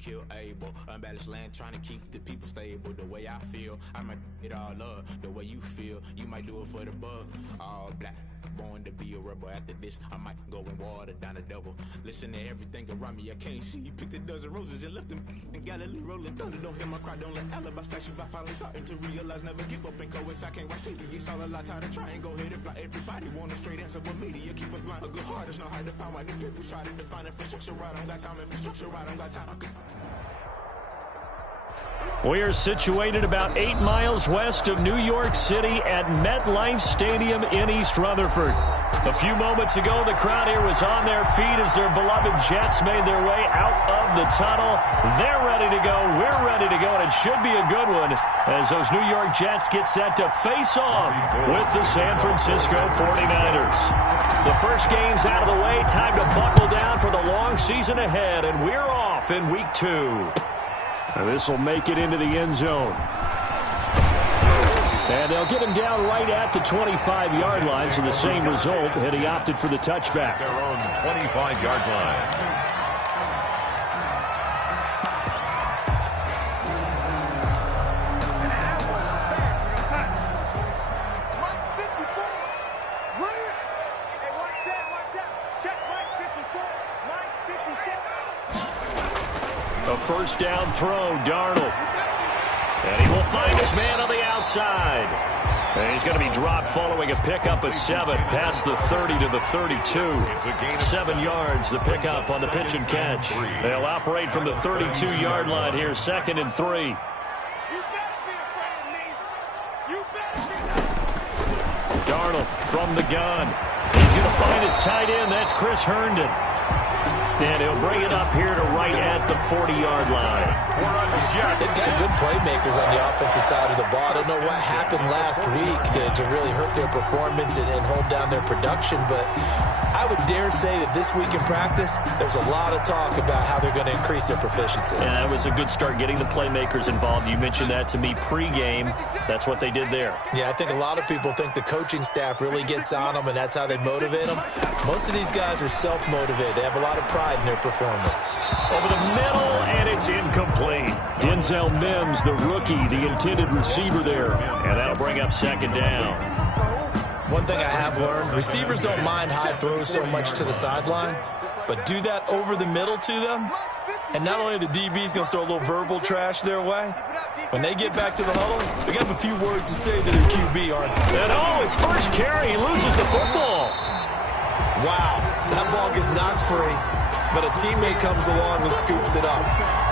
kill Abel. Unbalanced land trying to keep the people stable. The way I feel, I might it all up. The way you feel, you might do it for the bug. All black, born to be a rebel. After this, I might go and water down the devil. Listen to everything around me, I can't see. You picked a dozen roses and left them in Galilee rolling thunder. Don't hear my cry, don't let alibi splash you. I finally starting to realize, never give up and coincide. Can't watch TV, it's all a lot. Tired of trying, go ahead and fly. Everybody want a straight answer, but media keep us blind. A good heart is not hard to find. Why the people try to define infrastructure right? I don't got time. Infrastructure right? I don't got time. We are situated about 8 miles west of New York City at MetLife Stadium in East Rutherford. A few moments ago, the crowd here was on their feet as their beloved Jets made their way out of the tunnel. They're ready to go. We're ready to go, and it should be a good one as those New York Jets get set to face off with the San Francisco 49ers. The first game's out of the way. Time to buckle down for the long season ahead, and we're off in Week 2. And this will make it into the end zone. And they'll get him down right at the 25-yard line, so the same result, and he opted for the touchback. Their own 25-yard line. A first down throw, Darnold. And he will find his man on the outside. And he's going to be dropped following a pickup of 7 past the 30 to the 32. 7 yards, the pickup on the pitch and catch. They'll operate from the 32-yard line here, 2nd and 3. Darnold from the gun. He's going to find his tight end. That's Chris Herndon. And he'll bring it up here to right at the 40-yard line. They've got good playmakers on the offensive side of the ball. I don't know what happened last week to really hurt their performance and hold down their production, but I would dare say that this week in practice, there's a lot of talk about how they're going to increase their proficiency. Yeah, that was a good start getting the playmakers involved. You mentioned that to me pregame. That's what they did there. Yeah, I think a lot of people think the coaching staff really gets on them, and that's how they motivate them. Most of these guys are self-motivated. They have a lot of pride in their performance. Over the middle, and it's incomplete. Denzel Mims, the rookie, the intended receiver there. And that'll bring up 2nd down. One thing I have learned, receivers don't mind high throws so much to the sideline, but do that over the middle to them, and not only are the DBs going to throw a little verbal trash their way, when they get back to the huddle, they got a few words to say to their QB, aren't they? And his first carry, he loses the football. Wow, that ball gets knocked free, but a teammate comes along and scoops it up.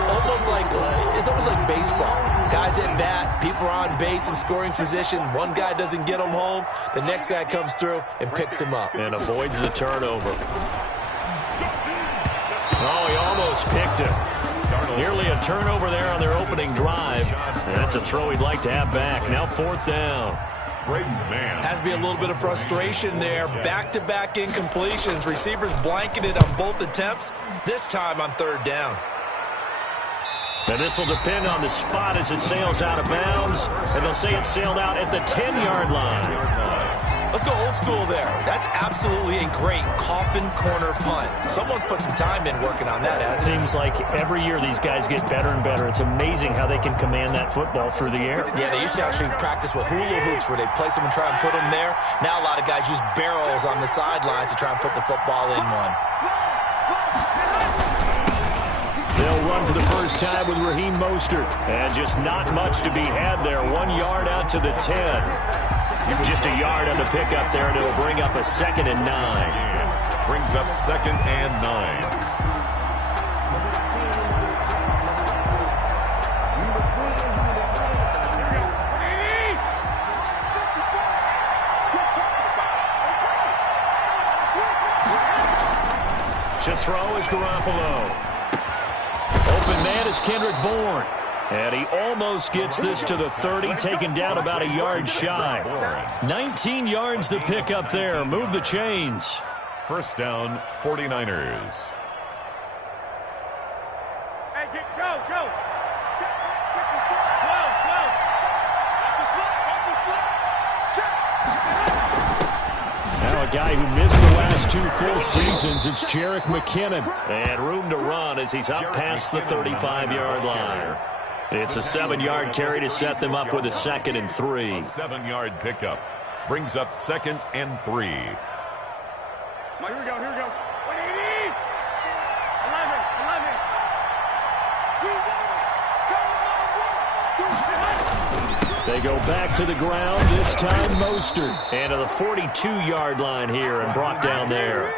It's almost like baseball. Guys at bat, people are on base in scoring position. One guy doesn't get him home. The next guy comes through and picks him up. And avoids the turnover. Oh, he almost picked it. Nearly a turnover there on their opening drive. And that's a throw he'd like to have back. Now 4th down. Has to be a little bit of frustration there. Back-to-back incompletions. Receivers blanketed on both attempts, this time on 3rd down. And this will depend on the spot as it sails out of bounds. And they'll say it sailed out at the 10-yard line. Let's go old school there. That's absolutely a great coffin corner punt. Someone's put some time in working on that. It seems like every year these guys get better and better. It's amazing how they can command that football through the air. Yeah, they used to actually practice with hula hoops where they place them and try and put them there. Now a lot of guys use barrels on the sidelines to try and put the football in one. They'll run for the first time with Raheem Mostert. And just not much to be had there. 1 yard out to the 10. Just a yard on the pickup there, and it'll bring up a 2nd and 9. Brings up 2nd and 9. To throw is Garoppolo. Open man is Kendrick Bourne. And he almost gets this to the 30, taken down about a yard shy. 19 yards to pick up there. Move the chains. First down, 49ers. Hey, go. Now a a guy who missed the last 2 full seasons. It's Jerick McKinnon. And room to run as he's up past the 35-yard line. It's a 7-yard carry to set them up with a 2nd and 3. A 7-yard pickup brings up 2nd and 3. Here we go, here we go. 180! 11. They go back to the ground, this time Mostert. And to the 42-yard line here and brought down there.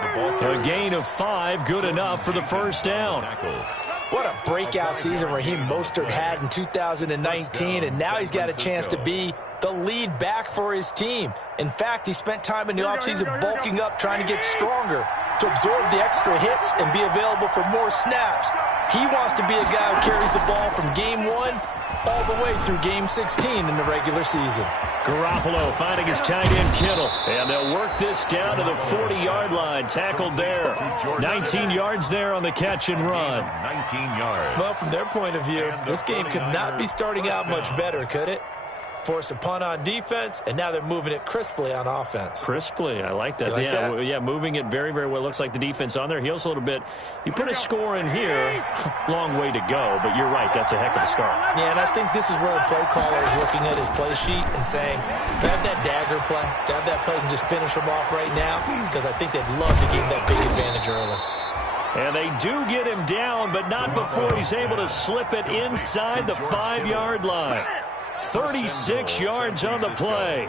A gain of 5, good enough for the first down. What a breakout season Raheem Mostert had in 2019, and now he's got a chance to be the lead back for his team. In fact, he spent time in the offseason bulking up, trying to get stronger, to absorb the extra hits and be available for more snaps. He wants to be a guy who carries the ball from game 1 all the way through game 16 in the regular season. Garoppolo finding his tight end Kittle. And they'll work this down to the 40-yard line. Tackled there. 19 yards there on the catch and run. 19 yards. Well, from their point of view, this game could not be starting out much better, could it? Force a punt on defense, and now they're moving it crisply on offense. Crisply, I like that. You like yeah, that? Yeah, moving it very, very well. Looks like the defense on their heels a little bit. You put a score in here, long way to go, but you're right, that's a heck of a start. Yeah, and I think this is where the play caller is looking at his play sheet and saying, to have that dagger play, to have that play and just finish them off right now, because I think they'd love to give that big advantage early. And they do get him down, but not before he's able to slip it inside the 5-yard line. 36 yards on the play.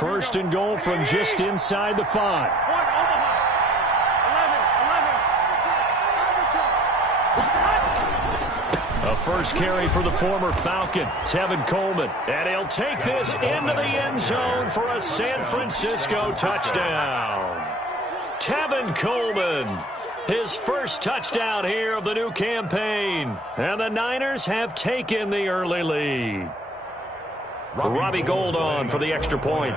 First and goal from just inside the 5. A first carry for the former Falcon, Tevin Coleman. And he'll take this into the end zone for a San Francisco touchdown. Tevin Coleman. His first touchdown here of the new campaign. And the Niners have taken the early lead. Robbie Gould on for the extra point.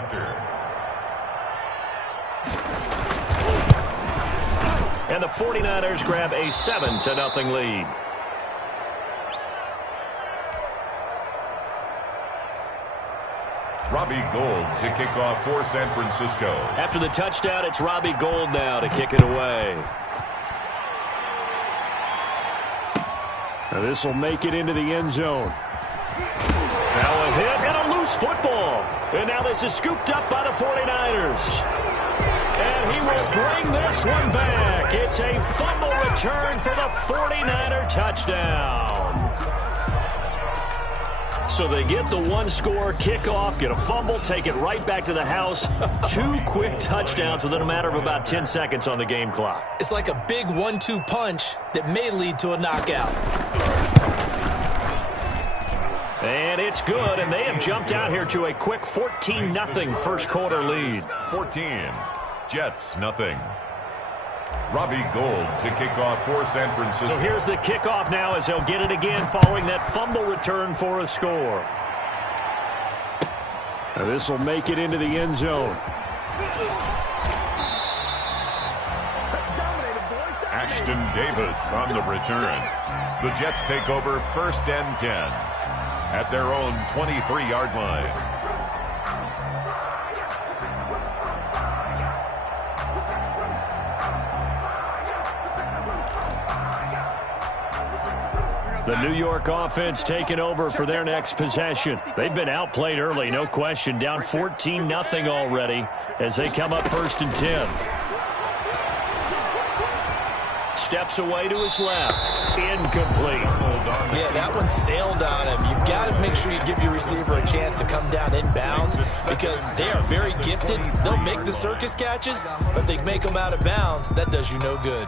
And the 49ers grab a 7-0 lead. Robbie Gould to kick off for San Francisco. After the touchdown, it's Robbie Gould now to kick it away. Now this will make it into the end zone. Now a hit and a loose football. And now this is scooped up by the 49ers. And he will bring this one back. It's a fumble return for the 49er touchdown. So they get the one-score kickoff, get a fumble, take it right back to the house. 2 quick touchdowns within a matter of about 10 seconds on the game clock. It's like a big 1-2 punch that may lead to a knockout. And it's good, and they have jumped out here to a quick 14-0 first quarter lead. 14, Jets nothing. Robbie Gould to kick off for San Francisco. So here's the kickoff now as they'll get it again following that fumble return for a score. Now this will make it into the end zone. Ashton Davis on the return. The Jets take over 1st and 10 at their own 23-yard line. The New York offense taking over for their next possession. They've been outplayed early, no question. Down 14-0 already as they come up 1st and 10. Steps away to his left. Incomplete. Yeah, that one sailed on him. You've got to make sure you give your receiver a chance to come down inbounds because they are very gifted. They'll make the circus catches, but they make them out of bounds. That does you no good.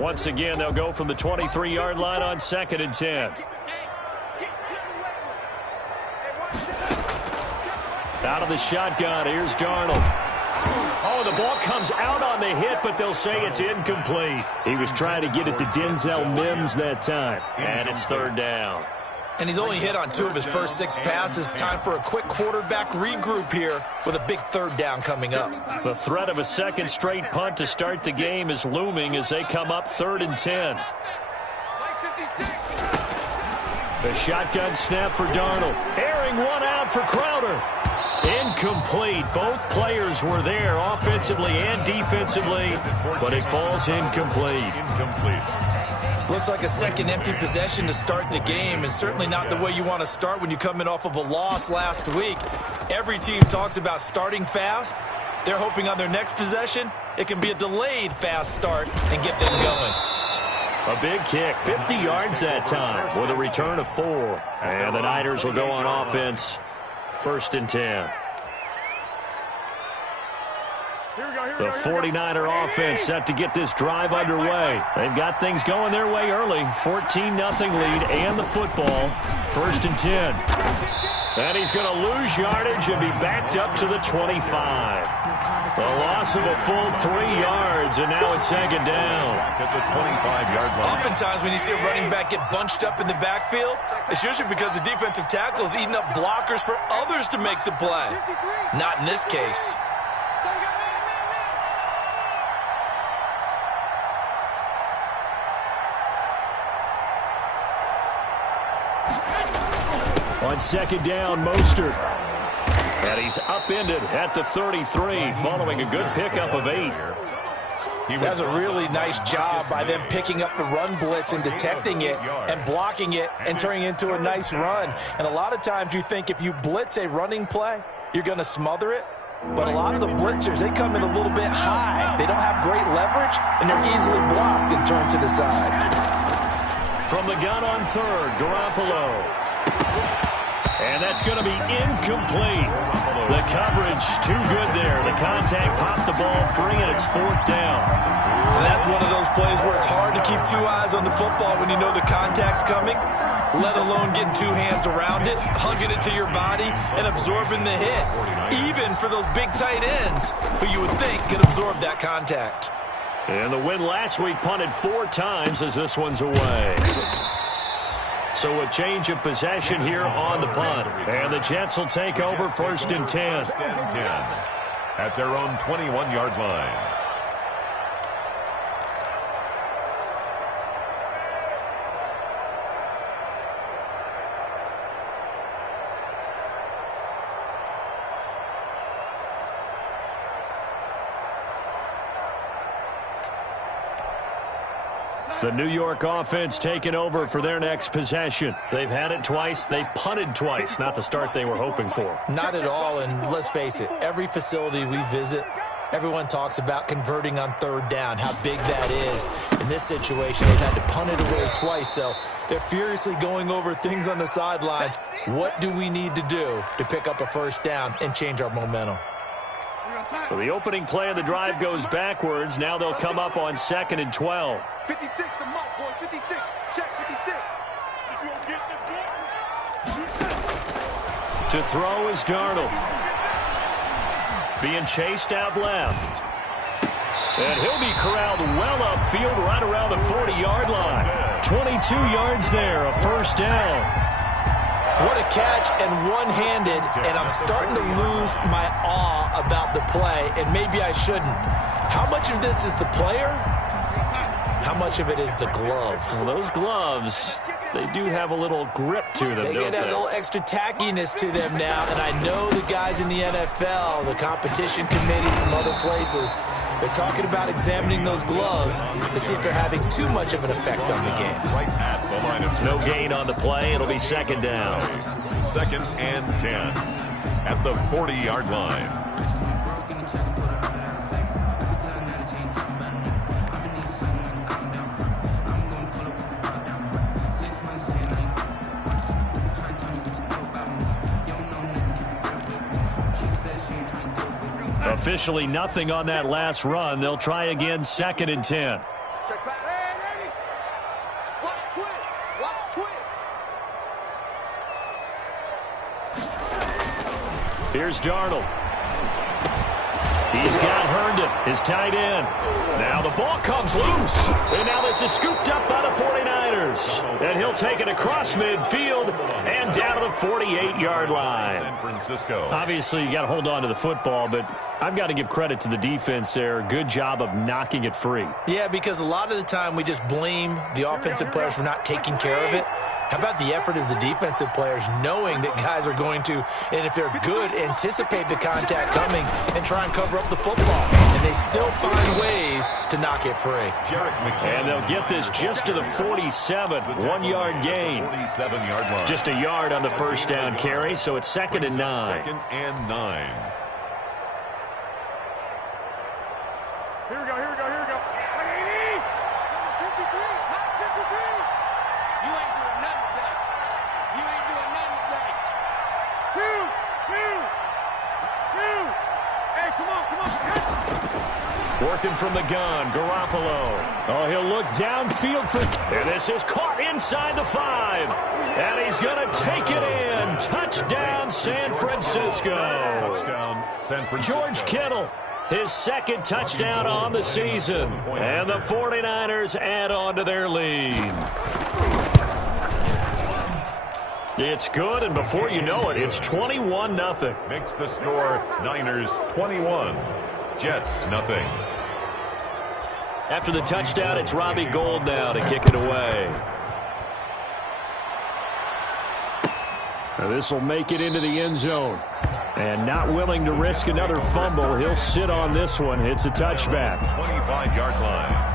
Once again, they'll go from the 23-yard line on 2nd and 10. Out of the shotgun, here's Darnold. Oh, the ball comes out on the hit, but they'll say it's incomplete. He was trying to get it to Denzel Mims that time, and it's 3rd down. And he's only hit on 2 of his first 6 passes. Time for a quick quarterback regroup here with a big 3rd down coming up. The threat of a second straight punt to start the game is looming as they come up 3rd and 10. The shotgun snap for Darnold. Airing one out for Crowder. Incomplete. Both players were there offensively and defensively, but it falls incomplete. Looks like a second empty possession to start the game, and certainly not the way you want to start when you come in off of a loss last week. Every team talks about starting fast. They're hoping on their next possession it can be a delayed fast start and get them going. A big kick, 50 yards that time with a return of 4. And the Niners will go on offense, 1st and 10. The 49er offense set to get this drive underway. They've got things going their way early. 14-0 lead and the football. 1st and 10. And he's going to lose yardage and be backed up to the 25. The loss of a full 3 yards, and now it's 2nd down. At the 25-yard line. Oftentimes when you see a running back get bunched up in the backfield, it's usually because the defensive tackle is eating up blockers for others to make the play. Not in this case. On 2nd down, Mostert. And he's upended at the 33 following a good pickup of 8. That's a really nice job by them picking up the run blitz and detecting it and blocking it and turning it into a nice run. And a lot of times you think if you blitz a running play, you're going to smother it. But a lot of the blitzers, they come in a little bit high. They don't have great leverage, and they're easily blocked and turned to the side. From the gun on 3rd, Garoppolo. And that's going to be incomplete. The coverage too good there. The contact popped the ball free, and it's 4th down. And that's one of those plays where it's hard to keep 2 eyes on the football when you know the contact's coming, let alone getting 2 hands around it, hugging it to your body, and absorbing the hit. Even for those big tight ends who you would think could absorb that contact. And the win last week punted 4 times as this one's away. So a change of possession here on the punt. And the Jets will take over 1st and 10. At their own 21-yard line. The New York offense taking over for their next possession. They've had it twice. They've punted twice. Not the start they were hoping for. Not at all, and let's face it, every facility we visit, everyone talks about converting on 3rd down, how big that is. In this situation, they've had to punt it away twice, so they're furiously going over things on the sidelines. What do we need to do to pick up a 1st down and change our momentum? So the opening play of the drive goes backwards. Now they'll come up on 2nd and 12. 56, the mark, boys. 56. Check 56. To throw is Darnold. Being chased out left. And he'll be corralled well upfield right around the 40-yard line. 22 yards there, a 1st down. What a catch, and one-handed, and I'm starting to lose my awe about the play, and maybe I shouldn't. How much of this is the player? How much of it is the glove? Well, those gloves, they do have a little grip to them, They don't get they? a little extra tackiness to them now, and I know the guys in the NFL, the competition committee, some other places, they're talking about examining those gloves to see if they're having too much of an effect on the game. Right at the line of No gain on the play. It'll be 2nd down. 2nd and 10 at the 40-yard line. Officially nothing on that last run. They'll try again 2nd and 10. Check back. Hey, ready? Watch twins. Watch twins. Here's Darnold. He's got Herndon, his tight end. Now the ball comes loose. And now this is scooped up by the 49ers. 49ers. And he'll take it across midfield and down to the 48-yard line. San Francisco. Obviously, you got to hold on to the football, but I've got to give credit to the defense there. Good job of knocking it free. Yeah, because a lot of the time we just blame the offensive players for not taking care of it. How about the effort of the defensive players knowing that guys are going to, and if they're good, anticipate the contact coming and try and cover up the football. And they still find ways to knock it free. And they'll get this just to the 47, 1-yard gain. 47-yard line. Just a yard on the first down carry, so it's 2nd and 9. 2nd and 9. Here we go, here we go, here we go. 180! Number 53, Mike 53. You ain't doing nothing today. You ain't doing nothing today. Two. Hey, come on. Working from the gun, Garoppolo. Oh, he'll look downfield for... And this is caught inside the 5. And he's going to take it in. Touchdown, San Francisco. Touchdown, San Francisco. George Kittle, his 2nd touchdown on the season. And the 49ers add on to their lead. It's good, and before you know it, it's 21-0. Makes the score Niners 21, Jets nothing. After the touchdown, it's Robbie Gould now to kick it away. Now this will make it into the end zone. And not willing to risk another fumble, he'll sit on this one. It's a touchback. 25-yard line.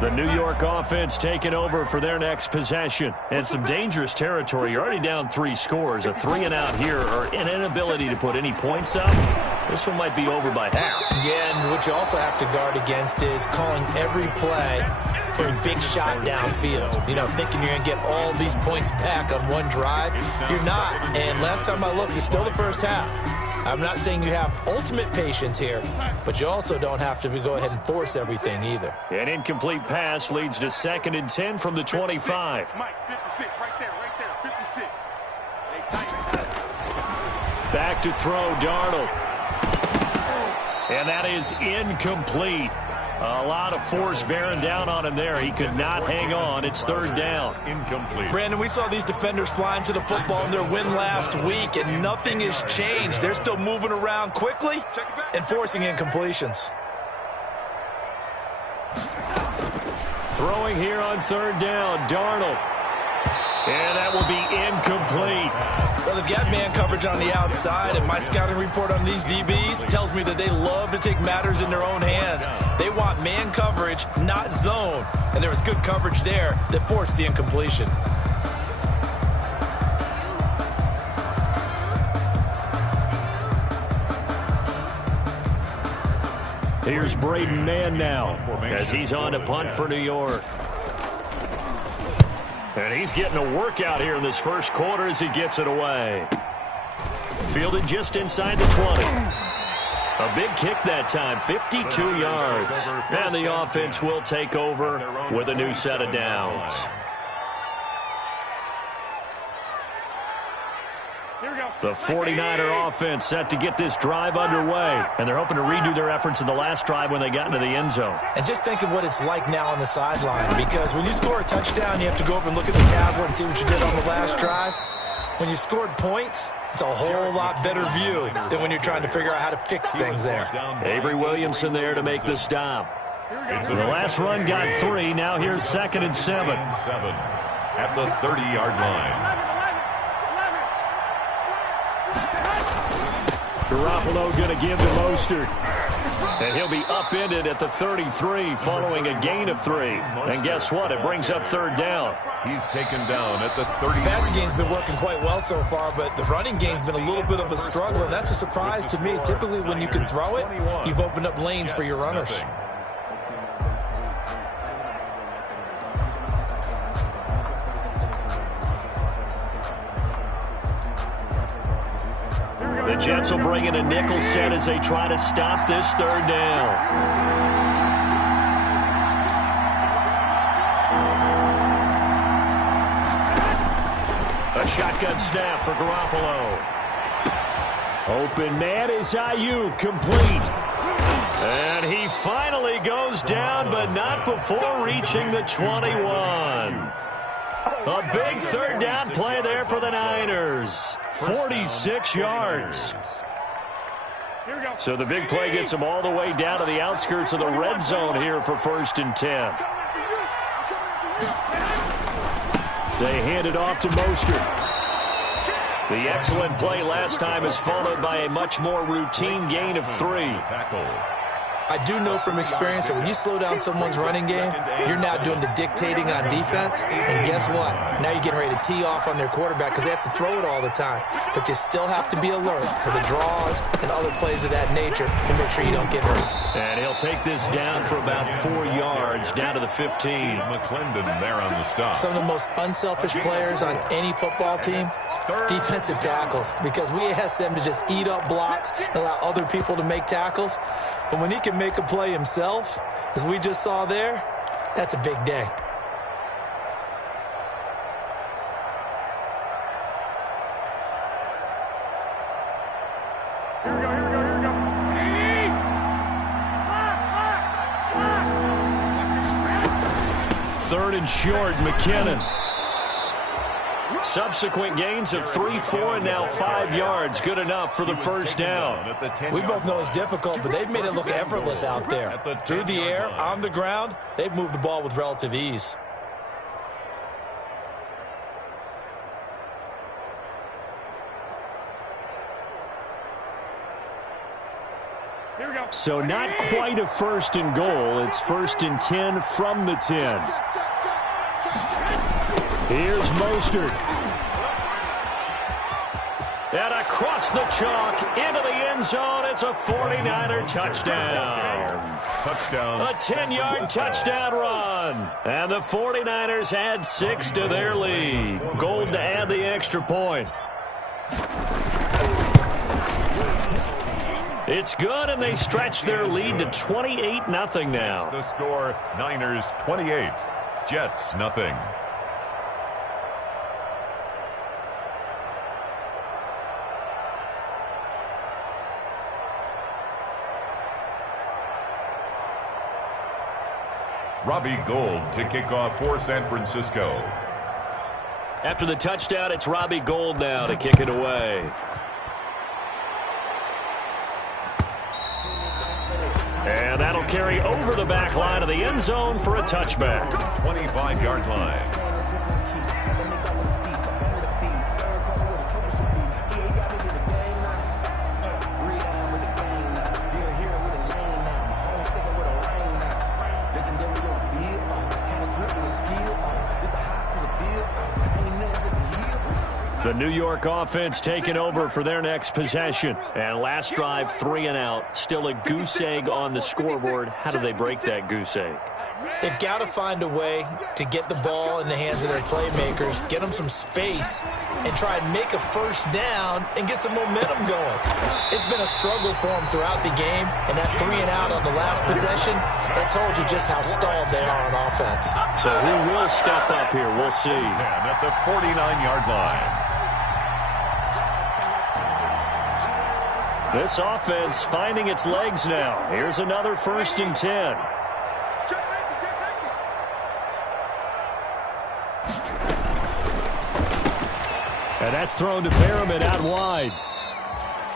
The New York offense taking over for their next possession. And some dangerous territory. You're already down 3 scores. A 3-and-out here, or an inability to put any points up. This one might be over by half. Yeah, and what you also have to guard against is calling every play for a big shot downfield. You know, thinking you're going to get all these points back on one drive. You're not. And last time I looked, it's still the first half. I'm not saying you have ultimate patience here, but you also don't have to go ahead and force everything either. An incomplete pass leads to 2nd and 10 from the 25. Mike, 56, right there, 56. Hey, tight. Back to throw, Darnold. And that is incomplete. A lot of force bearing down on him there. He could not hang on. It's 3rd down. Incomplete. Brandon, we saw these defenders flying to the football in their win last week, and nothing has changed. They're still moving around quickly and forcing incompletions. Throwing here on 3rd down, Darnold. And that will be incomplete. Well, they've got man coverage on the outside, and my scouting report on these DBs tells me that they love to take matters in their own hands. They want man coverage, not zone. And there was good coverage there that forced the incompletion. Here's Braden Mann now as he's on to punt for New York. And he's getting a workout here in this first quarter as he gets it away. Fielded just inside the 20. A big kick that time, 52 yards. And the offense will take over with a new set of downs. The 49er offense set to get this drive underway. And they're hoping to redo their efforts in the last drive when they got into the end zone. And just think of what it's like now on the sideline, because when you score a touchdown, you have to go over and look at the tablet and see what you did on the last drive. When you scored points, it's a whole lot better view than when you're trying to figure out how to fix things there. Avery Williamson there to make the stop. The last run got 3. Now here's 2nd and 7. At the 30-yard line. Garoppolo going to give to Mostert. And he'll be upended at the 33 following a gain of 3. And guess what? It brings up 3rd down. He's taken down at the 30. The passing game's been working quite well so far, but the running game's been a little bit of a struggle, and that's a surprise to me. Typically, when you can throw it, you've opened up lanes for your runners. The Jets will bring in a nickel set as they try to stop this 3rd down. A shotgun snap for Garoppolo. Open man is Ayuk, complete. And he finally goes down, but not before reaching the 21. A big third down play there for the Niners. 46 yards. So the big play gets them all the way down to the outskirts of the red zone here for 1st and 10. They hand it off to Mostert. The excellent play last time is followed by a much more routine gain of 3. I do know from experience that when you slow down someone's running game, you're now doing the dictating on defense. And guess what? Now you're getting ready to tee off on their quarterback because they have to throw it all the time. But you still have to be alert for the draws and other plays of that nature to make sure you don't get hurt. And he'll take this down for about 4 yards, down to the 15. McClendon there on the stop. Some of the most unselfish players on any football team, defensive tackles, because we ask them to just eat up blocks and allow other people to make tackles. But when he can make a play himself, as we just saw there, that's a big day. Here we go, here we go, here we go. Third and short, McKinnon. Subsequent gains of 3, 4, and now 5 yards. Good enough for the first down. We both know it's difficult, but they've made it look effortless out there. Through the air, on the ground, they've moved the ball with relative ease. Here we go. So not quite a 1st and goal. It's 1st and 10 from the 10. Here's Mostert. And across the chalk into the end zone. It's a 49er touchdown. Touchdown. A 10-yard touchdown run. And the 49ers add 6 to their lead. Gold to add the extra point. It's good, and they stretch their lead to 28-0 now. The score, Niners 28, Jets nothing. Robbie Gould to kick off for San Francisco. After the touchdown, it's Robbie Gould now to kick it away. And that'll carry over the back line of the end zone for a touchback. 25-yard line. The New York offense taking over for their next possession. And last drive, 3 and out. Still a goose egg on the scoreboard. How do they break that goose egg? They've got to find a way to get the ball in the hands of their playmakers, get them some space, and try and make a first down and get some momentum going. It's been a struggle for them throughout the game, and that 3 and out on the last possession, that told you just how stalled they are on offense. So who will step up here? We'll see. And at the 49-yard line. This offense finding its legs now. Here's another 1st and 10. And that's thrown to Perriman out wide.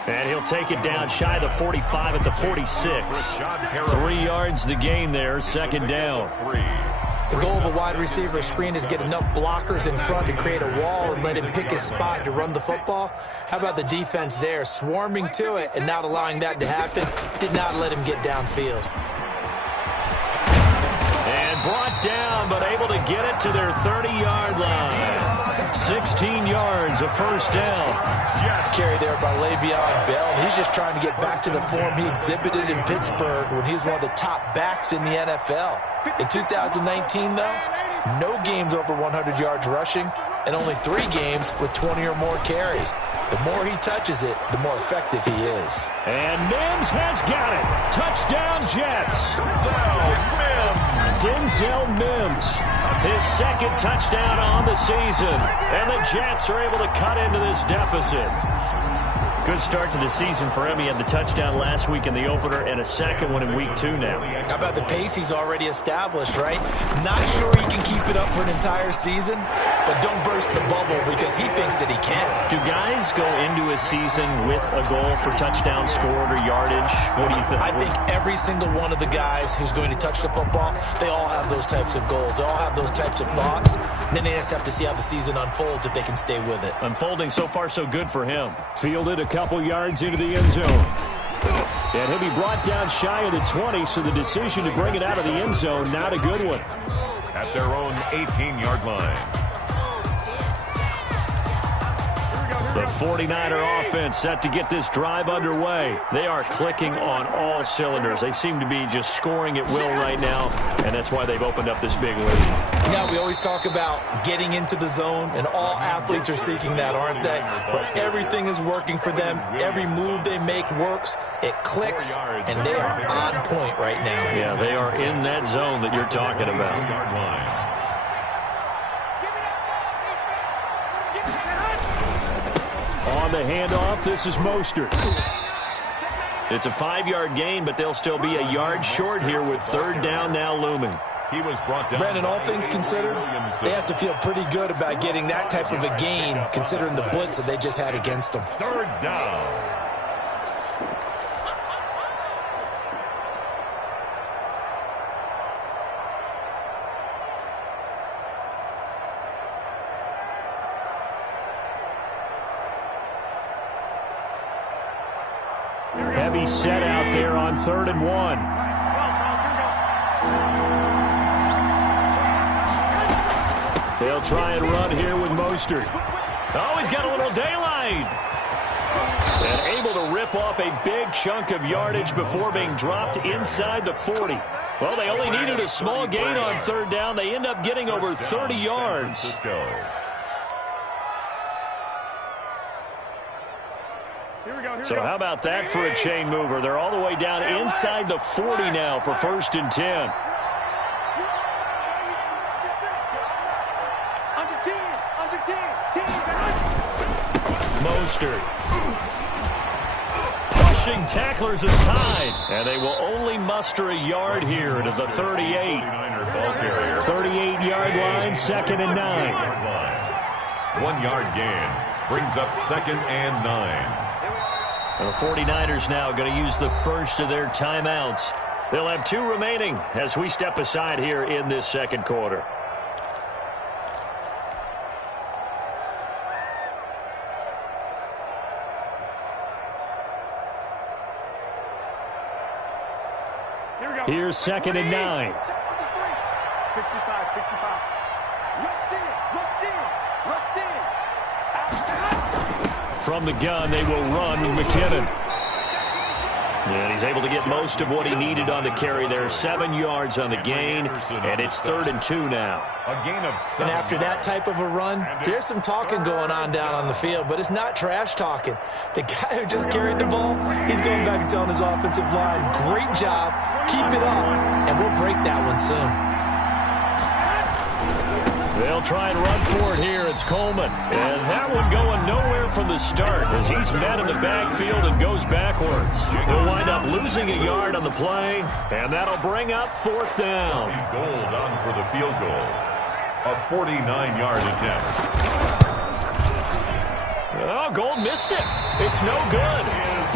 And he'll take it down shy of the 45 at the 46. 3 yards the gain there, 2nd down. The goal of a wide receiver screen is get enough blockers in front to create a wall and let him pick his spot to run the football. How about the defense there, swarming to it and not allowing that to happen? Did not let him get downfield. And brought down, but able to get it to their 30-yard line. 16 yards, a 1st down. Carry there by Le'Veon Bell. He's just trying to get back to the form he exhibited in Pittsburgh when he was one of the top backs in the NFL. In 2019, though, no games over 100 yards rushing, and only 3 games with 20 or more carries. The more he touches it, the more effective he is. And Mims has got it. Touchdown, Jets. Denzel Mims, his second touchdown on the season. And the Jets are able to cut into this deficit. Good start to the season for him. He had the touchdown last week in the opener and a second one in week 2 now. How about the pace he's already established, right? Not sure he can keep it up for an entire season, but don't burst the bubble because he thinks that he can. Do guys go into a season with a goal for touchdown scored or yardage? What do you think? I think every single one of the guys who's going to touch the football, they all have those types of goals. They all have those types of thoughts. And then they just have to see how the season unfolds if they can stay with it. Unfolding so far so good for him. Fielded a couple yards into the end zone. And he'll be brought down shy of the 20, so the decision to bring it out of the end zone, not a good one. At their own 18-yard line. The 49er offense set to get this drive underway. They are clicking on all cylinders. They seem to be just scoring at will right now, and that's why they've opened up this big lead. Yeah, we always talk about getting into the zone, and all athletes are seeking that, aren't they? But everything is working for them. Every move they make works. It clicks, and they are on point right now. Yeah, they are in that zone that you're talking about. On the handoff, this is Mostert. It's a 5-yard gain, but they'll still be a yard short here with 3rd down now looming. He was brought down. Brandon, all things considered, they have to feel pretty good about getting that type of a gain, considering the blitz that they just had against them. 3rd down. Heavy set out there on 3rd and 1. They'll try and run here with Mostert. Oh, he's got a little daylight. And able to rip off a big chunk of yardage before being dropped inside the 40. Well, they only needed a small gain on 3rd down. They end up getting over 30 yards. So how about that for a chain mover? They're all the way down inside the 40 now for 1st and 10. Mostert. Pushing tacklers aside. And they will only muster a yard here to the 38. 38-yard line, 2nd and 9. 1-yard gain brings up 2nd and 9. The 49ers now going to use the first of their timeouts. They'll have 2 remaining as we step aside here in this 2nd quarter. Here's 2nd and 9. 65. Rush in. From the gun, they will run with McKinnon. And he's able to get most of what he needed on the carry there. 7 yards on the gain, and it's 3rd and 2 now. A gain of 7. And after that type of a run, there's some talking going on down on the field, but it's not trash talking. The guy who just carried the ball, he's going back and telling his offensive line, great job, keep it up, and we'll break that one soon. They'll try and run for it here. It's Coleman. And that one going nowhere from the start as he's met in the backfield and goes backwards. He'll wind up losing a yard on the play, and that'll bring up 4th down. Gold on for the field goal. A 49-yard attempt. Oh, Gold missed it. It's no good.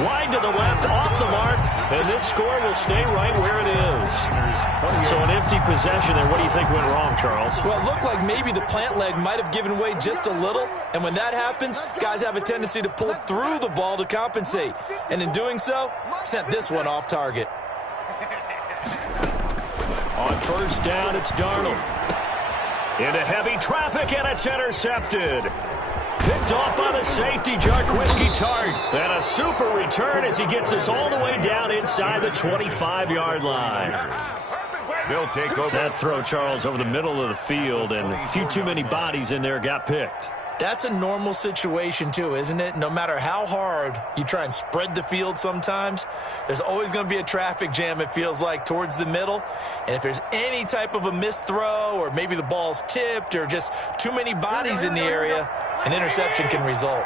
Wide to the left, off the mark, and this score will stay right where it is. So an empty possession there. What do you think went wrong, Charles? Well, it looked like maybe the plant leg might have given way just a little, and when that happens, guys have a tendency to pull through the ball to compensate, and in doing so, sent this one off target. On 1st down, it's Darnold. Into heavy traffic, and it's intercepted. Picked off by the safety, Jarquiski Tart. And a super return as he gets us all the way down inside the 25-yard line. They'll take over. That throw, Charles, over the middle of the field, and a few too many bodies in there got picked. That's a normal situation, too, isn't it? No matter how hard you try and spread the field sometimes, there's always going to be a traffic jam, it feels like, towards the middle. And if there's any type of a missed throw or maybe the ball's tipped or just too many bodies in the area, an interception can result.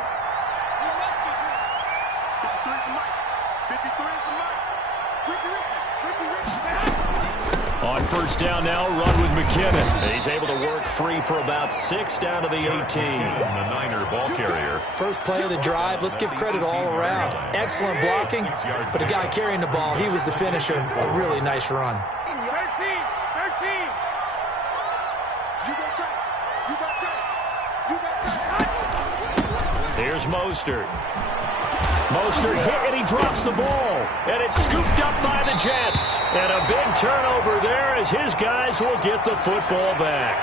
On first down now, run with McKinnon. He's able to work free for about 6 down to the 18. The Niner ball carrier. First play of the drive, let's give credit all around. Excellent blocking, but the guy carrying the ball, he was the finisher. A really nice run. 13. Here's Mostert. Mostert hit, and he drops the ball. And it's scooped up by the Jets. And a big turnover there as his guys will get the football back.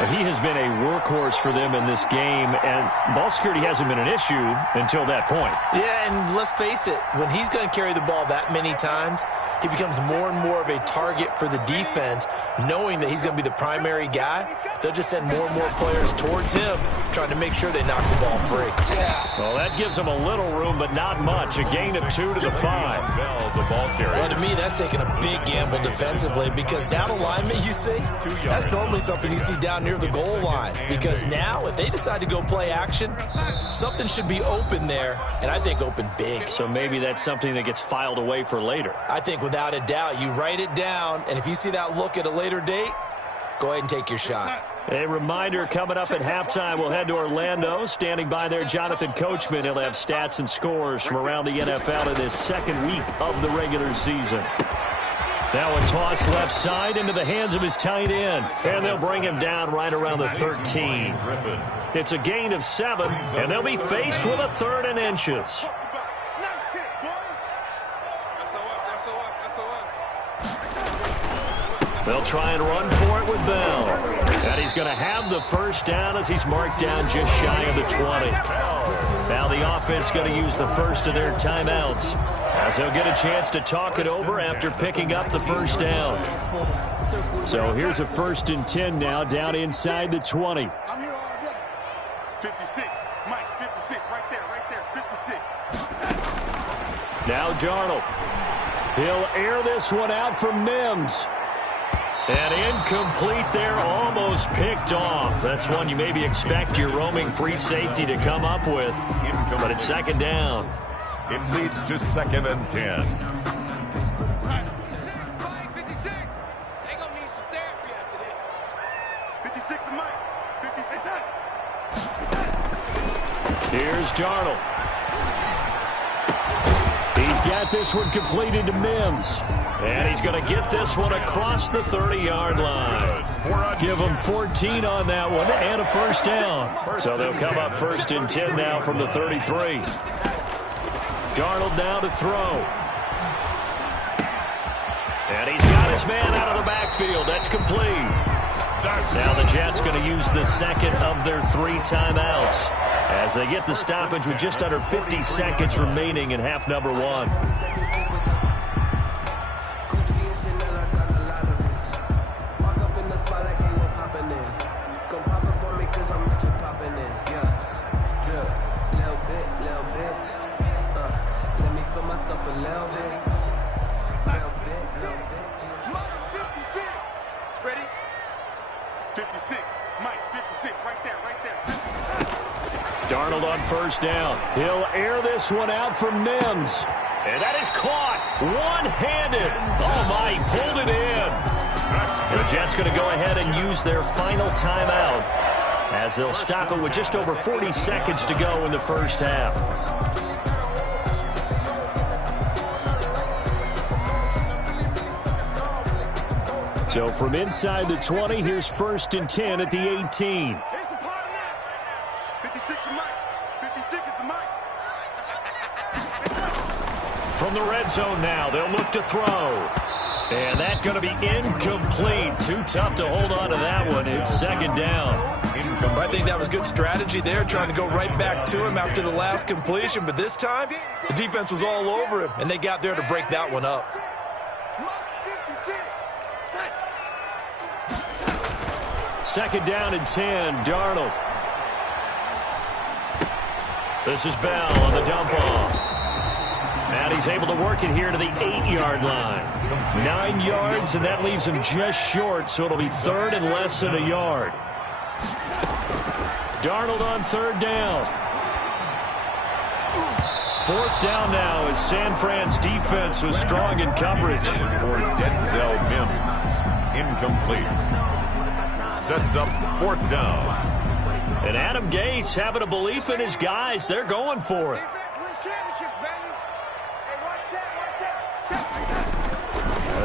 But he has been a workhorse for them in this game, and ball security hasn't been an issue until that point. Yeah, and let's face it, when he's going to carry the ball that many times, he becomes more and more of a target for the defense, knowing that he's going to be the primary guy. They'll just send more and more players towards him, trying to make sure they knock the ball free. Well, that gives them a little room, but not much. A gain of 2 to the 5. Bell, the ball carrier. Well, to me, that's taking a big gamble defensively, because that alignment you see, that's normally something you see down near the goal line. Because now, if they decide to go play action, something should be open there, and I think open big. So maybe that's something that gets filed away for later. I think without a doubt, you write it down, and if you see that look at a later date, go ahead and take your shot. A reminder, coming up at halftime, we'll head to Orlando. Standing by there, Jonathan Coachman. He'll have stats and scores from around the NFL in this second week of the regular season. Now a toss left side into the hands of his tight end. And they'll bring him down right around the 13. It's a gain of 7, and they'll be faced with a 3rd and inches. They'll try and run for it with Bell. And he's going to have the first down as he's marked down just shy of the 20. Now the offense going to use the first of their timeouts, as they'll get a chance to talk it over after picking up the first down. So here's a 1st and 10 now, down inside the 20. I'm here all day. 56. Mike, 56. Right there. 56. Now Darnold. He'll air this one out for Mims. And incomplete there, almost picked off. That's one you maybe expect your roaming free safety to come up with. But it's 2nd down. It leads to 2nd and 10. 56. They gonna need some therapy after this. 56 to Mike. 56. Here's Darnold. He's got this one completed to Mims. And he's going to get this one across the 30-yard line. Give him 14 on that one and a first down. So they'll come up 1st and 10 now from the 33. Darnold now to throw. And he's got his man out of the backfield. That's complete. Now the Jets going to use the 2nd of their 3 timeouts as they get the stoppage with just under 50 seconds remaining in half number 1. Darnold on first down. He'll air this one out for Mims. And that is caught one-handed. Oh, my, he pulled it in. The Jets going to go ahead and use their final timeout as they'll stop it with just over 40 seconds to go in the first half. So from inside the 20, here's 1st and 10 at the 18. From the red zone now, they'll look to throw. And that's going to be incomplete. Too tough to hold on to that one. It's 2nd down. Well, I think that was good strategy there, trying to go right back to him after the last completion. But this time, the defense was all over him, and they got there to break that one up. second down and 10. Darnold. This is Bell on the dump off. And he's able to work it here to the 8-yard line. 9 yards, and that leaves him just short, so it'll be third and less than a yard. Darnold on third down. Fourth down now as San Fran's defense was strong in coverage. For Denzel Mims, incomplete. Sets up fourth down. And Adam Gase having a belief in his guys. They're going for it.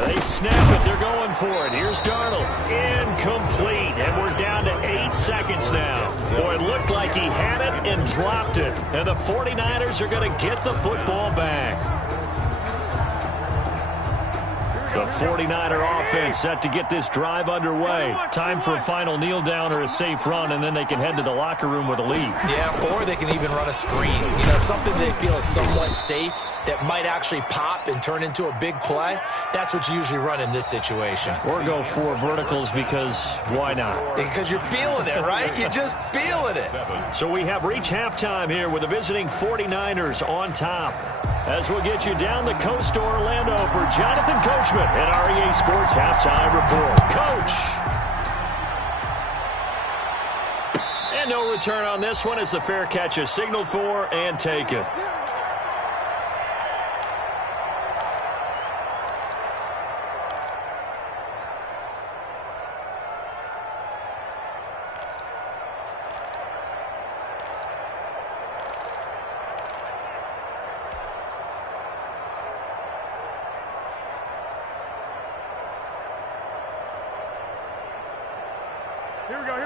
They snap it. They're going for it. Here's Darnold. Incomplete. And we're down to 8 seconds now. Boy, it looked like he had it and dropped it. And the 49ers are going to get the football back. The 49er offense set to get this drive underway. Time for a final kneel down or a safe run, and then they can head to the locker room with a lead. Yeah, or they can even run a screen. You know, something they feel is somewhat safe that might actually pop and turn into a big play. That's what you usually run in this situation. Or go 4 verticals because why not? Because you're feeling it, right? You're just feeling it. So we have reached halftime here with the visiting 49ers on top. As we'll get you down the coast to Orlando for Jonathan Coachman at REA Sports Halftime Report. Coach! And no return on this one as the fair catch is signaled for and taken.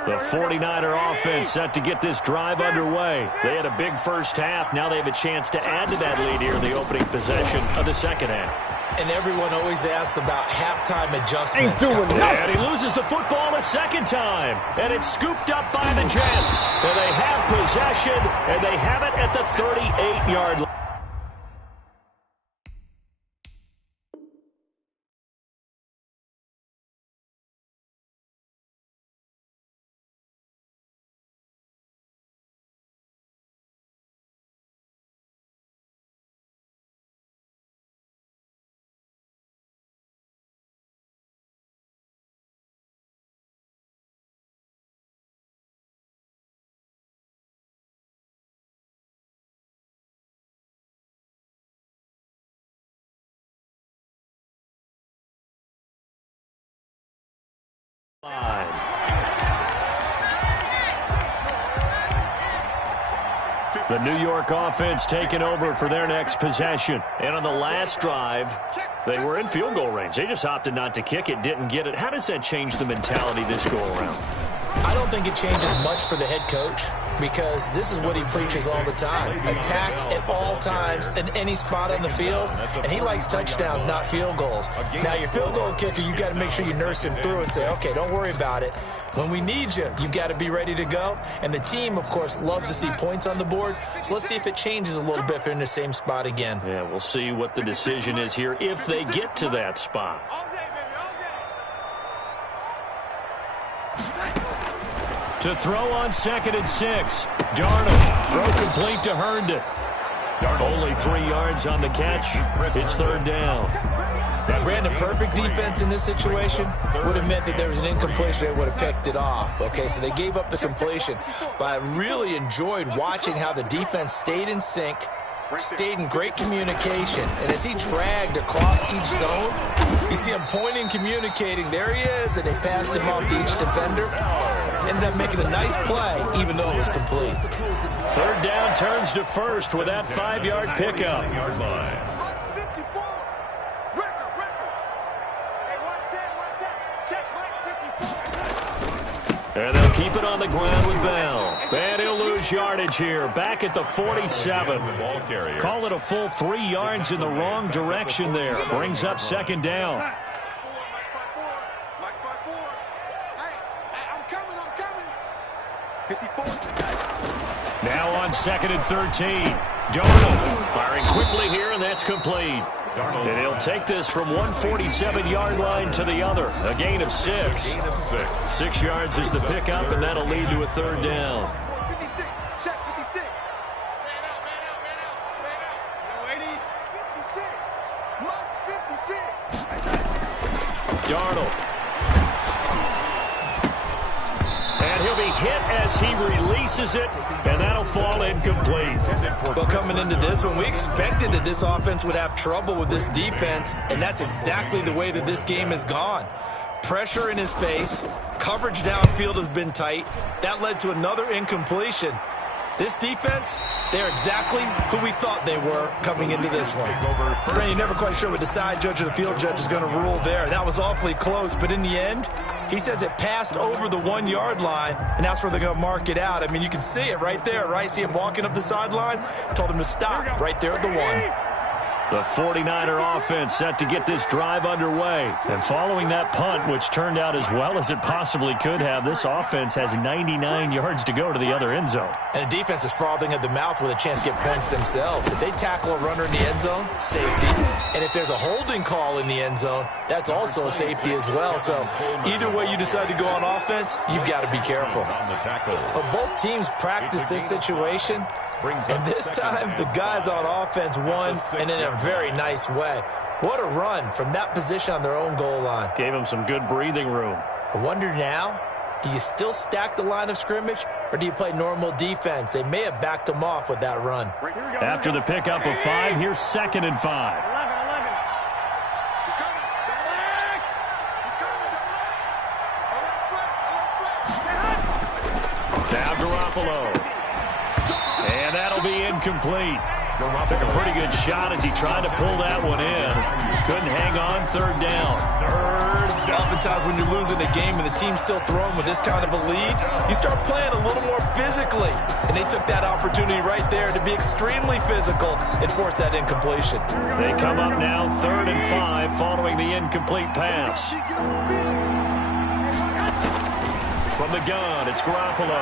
The 49er offense set to get this drive underway. They had a big first half. Now they have a chance to add to that lead here in the opening possession of the second half. And everyone always asks about halftime adjustments. And he loses the football a second time. And it's scooped up by the Jets. And they have possession, and they have it at the 38-yard line. The New York offense taking over for their next possession. And on the last drive, they were in field goal range. They just opted not to kick it, didn't get it. How does that change the mentality this go around? I don't think it changes much for the head coach because this is what he preaches all the time. Attack at all times in any spot on the field, and he likes touchdowns, not field goals. Now, your field goal kicker, you got to make sure you nurse him through and say, okay, don't worry about it. When we need you, you've got to be ready to go. And the team, of course, loves to see points on the board. So let's see if it changes a little bit if they're in the same spot again. Yeah, we'll see what the decision is here if they get to that spot. To throw on 2nd and 6. Darnold. Throw complete to Herndon. Only 3 yards on the catch. It's 3rd down. Brandon, perfect defense in this situation would have meant that there was an incompletion. They would have picked it off. Okay, so they gave up the completion. But I really enjoyed watching how the defense stayed in sync, stayed in great communication. And as he dragged across each zone, you see him pointing, communicating. There he is, and they passed him off to each defender. Ended up making a nice play, even though it was complete. 3rd down turns to 1st with that 5-yard pickup. And they'll keep it on the ground with Bell. And he'll lose yardage here. Back at the 47. Call it a full 3 yards in the wrong direction there. Brings up 2nd down. Now on 2nd and 13. Darnold firing quickly here, and that's complete. And he'll take this from 147-yard line to the other. A gain of 6. 6 yards is the pickup, and that'll lead to a third down. Darnold. And he'll be hit as he releases it, and that'll fall incomplete. Well, coming into this one, we expected that this offense would have trouble with this defense, and that's exactly the way that this game has gone. Pressure in his face, coverage downfield has been tight. That led to another incompletion. This defense, they're exactly who we thought they were coming into this one. You're never quite sure what the side judge or the field judge is going to rule there. That was awfully close, but in the end, he says it passed over the 1-yard line, and that's where they're going to mark it out. I mean, you can see it right there, right? See him walking up the sideline? Told him to stop right there at the 1. The 49er offense set to get this drive underway. And following that punt, which turned out as well as it possibly could have, this offense has 99 yards to go to the other end zone. And the defense is frothing at the mouth with a chance to get points themselves. If they tackle a runner in the end zone, safety. And if there's a holding call in the end zone, that's also a safety as well. So either way you decide to go on offense, you've got to be careful. But both teams practice this situation. And this time, the guys on offense won, and in a very nice way. What a run from that position on their own goal line. Gave them some good breathing room. I wonder now, do you still stack the line of scrimmage, or do you play normal defense? They may have backed them off with that run. After the pickup of 5, here's 2nd and 5. Now Garoppolo. And that'll be incomplete. Took a pretty good shot as he tried to pull that one in. Couldn't hang on. 3rd down. Oftentimes when you're losing a game and the team's still throwing with this kind of a lead, you start playing a little more physically. And they took that opportunity right there to be extremely physical and force that incompletion. They come up now 3rd and 5 following the incomplete pass. From the gun, it's Garoppolo.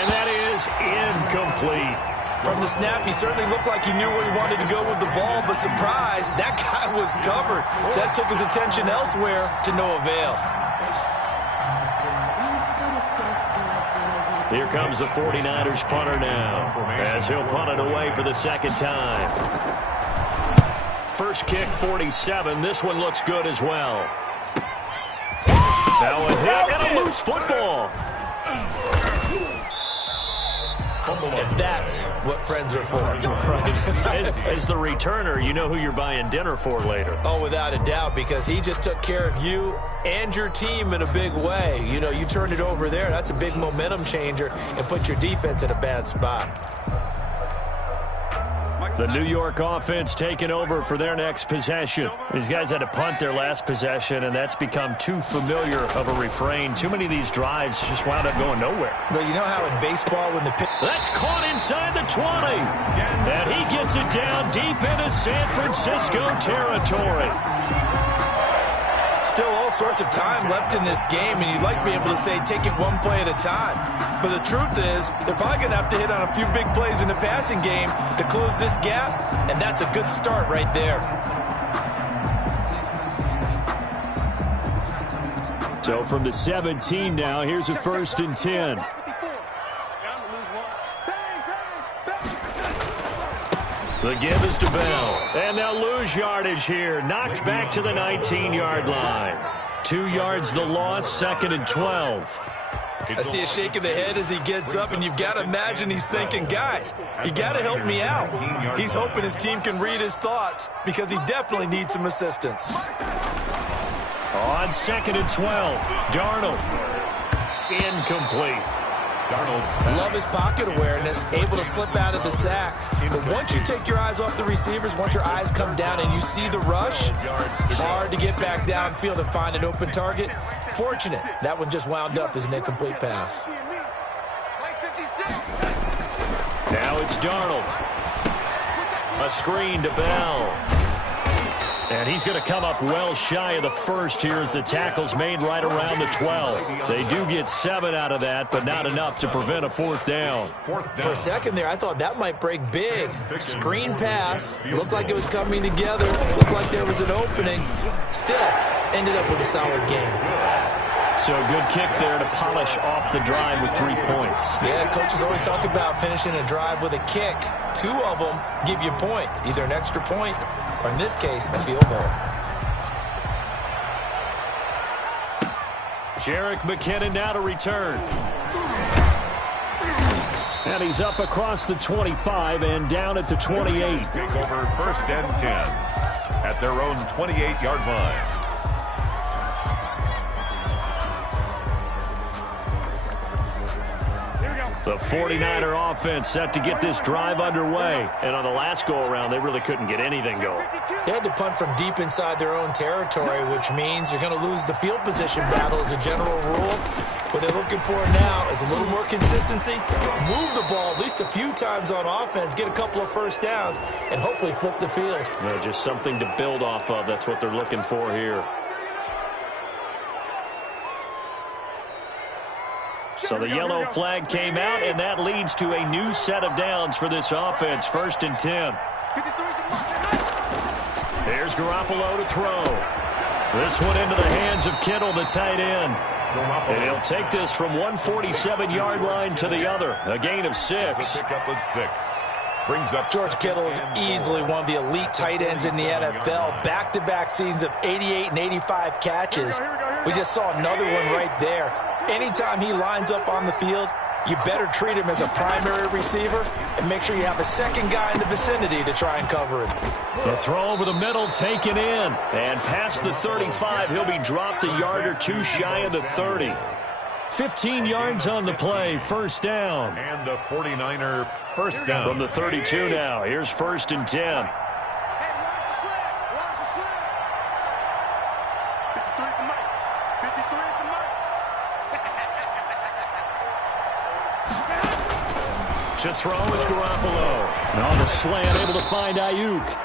And that is incomplete. From the snap, he certainly looked like he knew where he wanted to go with the ball, but surprise, that guy was covered. So that took his attention elsewhere to no avail. Here comes the 49ers punter now, as he'll punt it away for the 2nd time. First kick, 47. This one looks good as well. Now a hit and a loose football. And that's what friends are for. As the returner, you know who you're buying dinner for later. Oh, without a doubt, because he just took care of you and your team in a big way. You know, you turned it over there. That's a big momentum changer and put your defense in a bad spot. The New York offense taking over for their next possession. These guys had to punt their last possession, and that's become too familiar of a refrain. Too many of these drives just wound up going nowhere. But you know how in baseball when the pitch... That's caught inside the 20. And he gets it down deep into San Francisco territory. Still all sorts of time left in this game, and you'd like to be able to say take it one play at a time. But the truth is, they're probably going to have to hit on a few big plays in the passing game to close this gap, and that's a good start right there. So from the 17 now, here's a 1st and 10. The give is to Bell. And they'll lose yardage here. Knocked back to the 19-yard line. 2 yards the loss, 2nd and 12. I see a shake of the head as he gets up, and you've got to imagine he's thinking, guys, you got to help me out. He's hoping his team can read his thoughts because he definitely needs some assistance. On 2nd and 12, Darnold. Incomplete. Love his pocket awareness, able to slip out of the sack. But once you take your eyes off the receivers, once your eyes come down and you see the rush, hard to get back downfield and find an open target. Fortunate, that one just wound up as an incomplete pass. Now it's Darnold. A screen to Bell. And he's going to come up well shy of the first here as the tackle's made right around the 12. They do get 7 out of that, but not enough to prevent a 4th down. For a second there, I thought that might break big. Screen pass. Looked like it was coming together. Looked like there was an opening. Still, ended up with a solid game. So good kick there to polish off the drive with 3 points. Yeah, coaches always talk about finishing a drive with a kick. 2 of them give you points, either an extra point or, in this case, a field goal. Jerick McKinnon now to return. And he's up across the 25 and down at the 28. Take over 1st and 10 at their own 28-yard line. The 49er offense set to get this drive underway. And on the last go-around, they really couldn't get anything going. They had to punt from deep inside their own territory, which means you're going to lose the field position battle as a general rule. What they're looking for now is a little more consistency, move the ball at least a few times on offense, get a couple of 1st downs, and hopefully flip the field. No, just something to build off of. That's what they're looking for here. So the yellow flag came out, and that leads to a new set of downs for this offense. 1st and 10. There's Garoppolo to throw. This one into the hands of Kittle, the tight end. And he'll take this from 147-yard line to the other. A gain of 6. Pick up with 6. Brings up George Kittle is easily one of the elite tight ends in the NFL. Back-to-back seasons of 88 and 85 catches. We just saw another one right there. Anytime he lines up on the field, you better treat him as a primary receiver and make sure you have a second guy in the vicinity to try and cover him. The throw over the middle taken in. And past the 35, he'll be dropped a yard or 2 shy of the 30. 15 yards on the play, 1st down. And the 49er 1st down. From the 32 now, here's 1st and 10. To throw is Garoppolo. Now the slant, able to find Ayuk.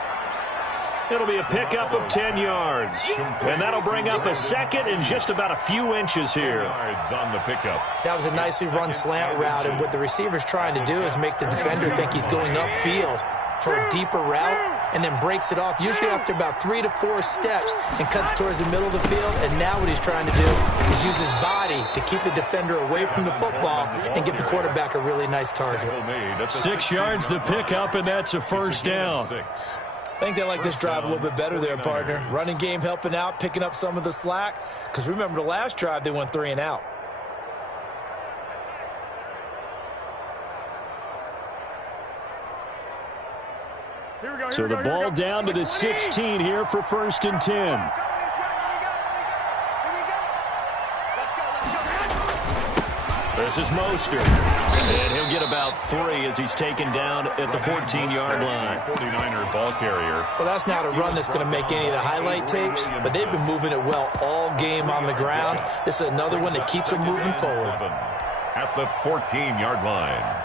It'll be a pickup of 10 yards. And that'll bring up a 2nd and just about a few inches here. Yards on the pickup. That was a nicely run slant route, and what the receiver's trying to do is make the defender think he's going upfield for a deeper route, and then breaks it off, usually after about 3 to 4 steps, and cuts towards the middle of the field. And now what he's trying to do is use his body to keep the defender away from the football and give the quarterback a really nice target. 6 yards the pickup, and that's a 1st down. I think they like this drive a little bit better there, partner. Running game helping out, picking up some of the slack. Because remember, the last drive, they went 3 and out. So the ball down to the 16 here for 1st and 10. This is Mostert. And he'll get about 3 as he's taken down at the 14-yard line. 49er ball carrier. Well, that's not a run that's going to make any of the highlight tapes, but they've been moving it well all game on the ground. This is another one that keeps them moving forward. At the 14-yard line.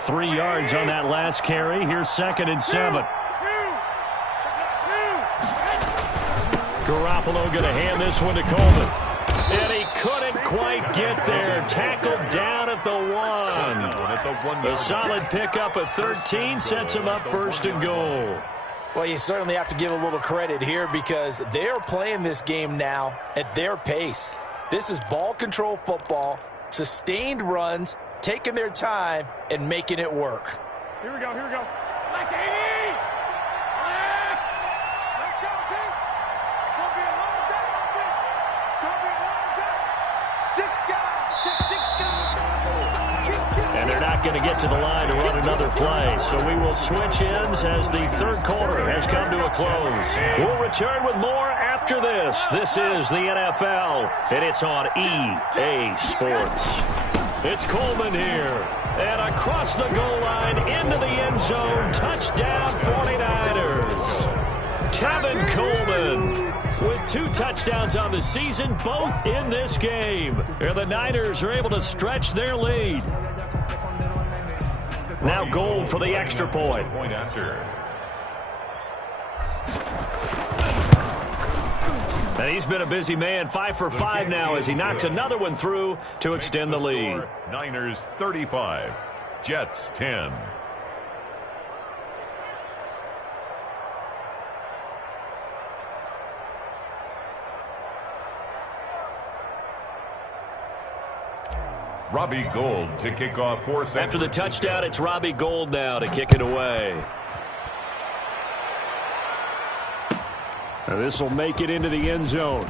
3 yards on that last carry. Here's 2nd and 7. Garoppolo going to hand this one to Coleman. And he couldn't quite get there. Tackled down at the 1. A solid pickup of 13 sets him up 1st and goal. Well, you certainly have to give a little credit here because they're playing this game now at their pace. This is ball control football, sustained runs, taking their time and making it work. Here we go, here we go. Like 80! Let's go, D! It's going to be a long day on this. It's going to be a long day. 6 guys, 6 guys. And they're not going to get to the line to run another play. So we will switch ends as the 3rd quarter has come to a close. We'll return with more after this. This is the NFL, and it's on EA Sports. It's Coleman here, and across the goal line, into the end zone, touchdown 49ers. Tevin Coleman with 2 touchdowns on the season, both in this game. And the Niners are able to stretch their lead. Now Gold for the extra point. Point after. And he's been a busy man, 5 for 5 now as he knocks another one through to extend the lead. Niners 35, Jets 10. Robbie Gould to kick off 4 seconds. After the touchdown, it's Robbie Gould now to kick it away. This will make it into the end zone.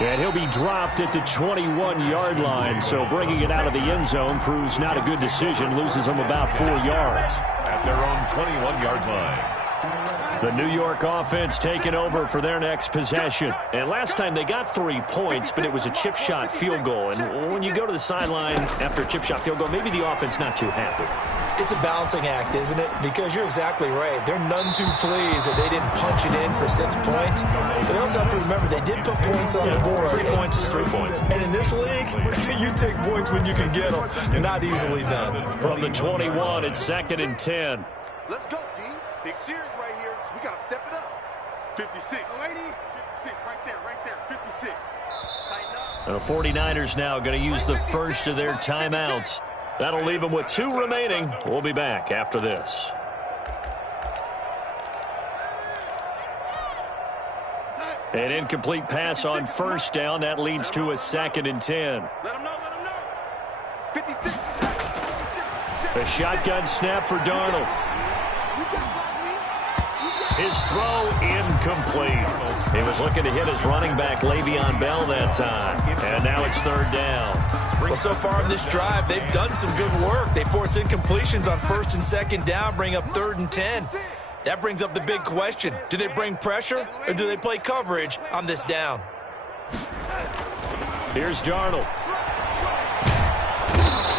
And he'll be dropped at the 21-yard line, so bringing it out of the end zone proves not a good decision, loses him about 4 yards. At their own 21-yard line. The New York offense taking over for their next possession. And last time they got 3 points, but it was a chip shot field goal. And when you go to the sideline after a chip shot field goal, maybe the offense not too happy. It's a balancing act, isn't it? Because you're exactly right. They're none too pleased that they didn't punch it in for 6 points. But they also have to remember they did put points on the board. 3 points is 3 points. And in this league, you take points when you can get them. Not easily done. From the 21, it's 2nd and 10. Let's go, D. Big series right here. We got to step it up. 56. 56, right there. 56. The 49ers now going to use the first of their timeouts. That'll leave them with 2 remaining. We'll be back after this. An incomplete pass on first down. That leads to a 2nd and 10. Let him know. 56. A shotgun snap for Darnold. His throw incomplete. He was looking to hit his running back, Le'Veon Bell, that time. And now it's 3rd down. Well, so far in this drive, they've done some good work. They force incompletions on 1st and 2nd down, bring up 3rd and 10. That brings up the big question. Do they bring pressure or do they play coverage on this down? Here's Darnold.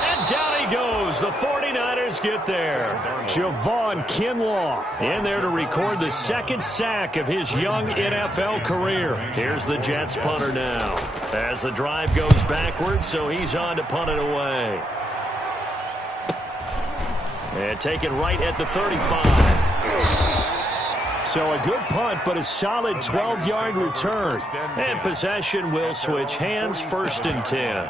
And down he goes. The 49ers get there. Javon Kinlaw in there to record the 2nd sack of his young NFL career. Here's the Jets punter now. As the drive goes backwards, so he's on to punt it away. And take it right at the 35. So a good punt, but a solid 12-yard return. And possession will switch hands, 1st and 10.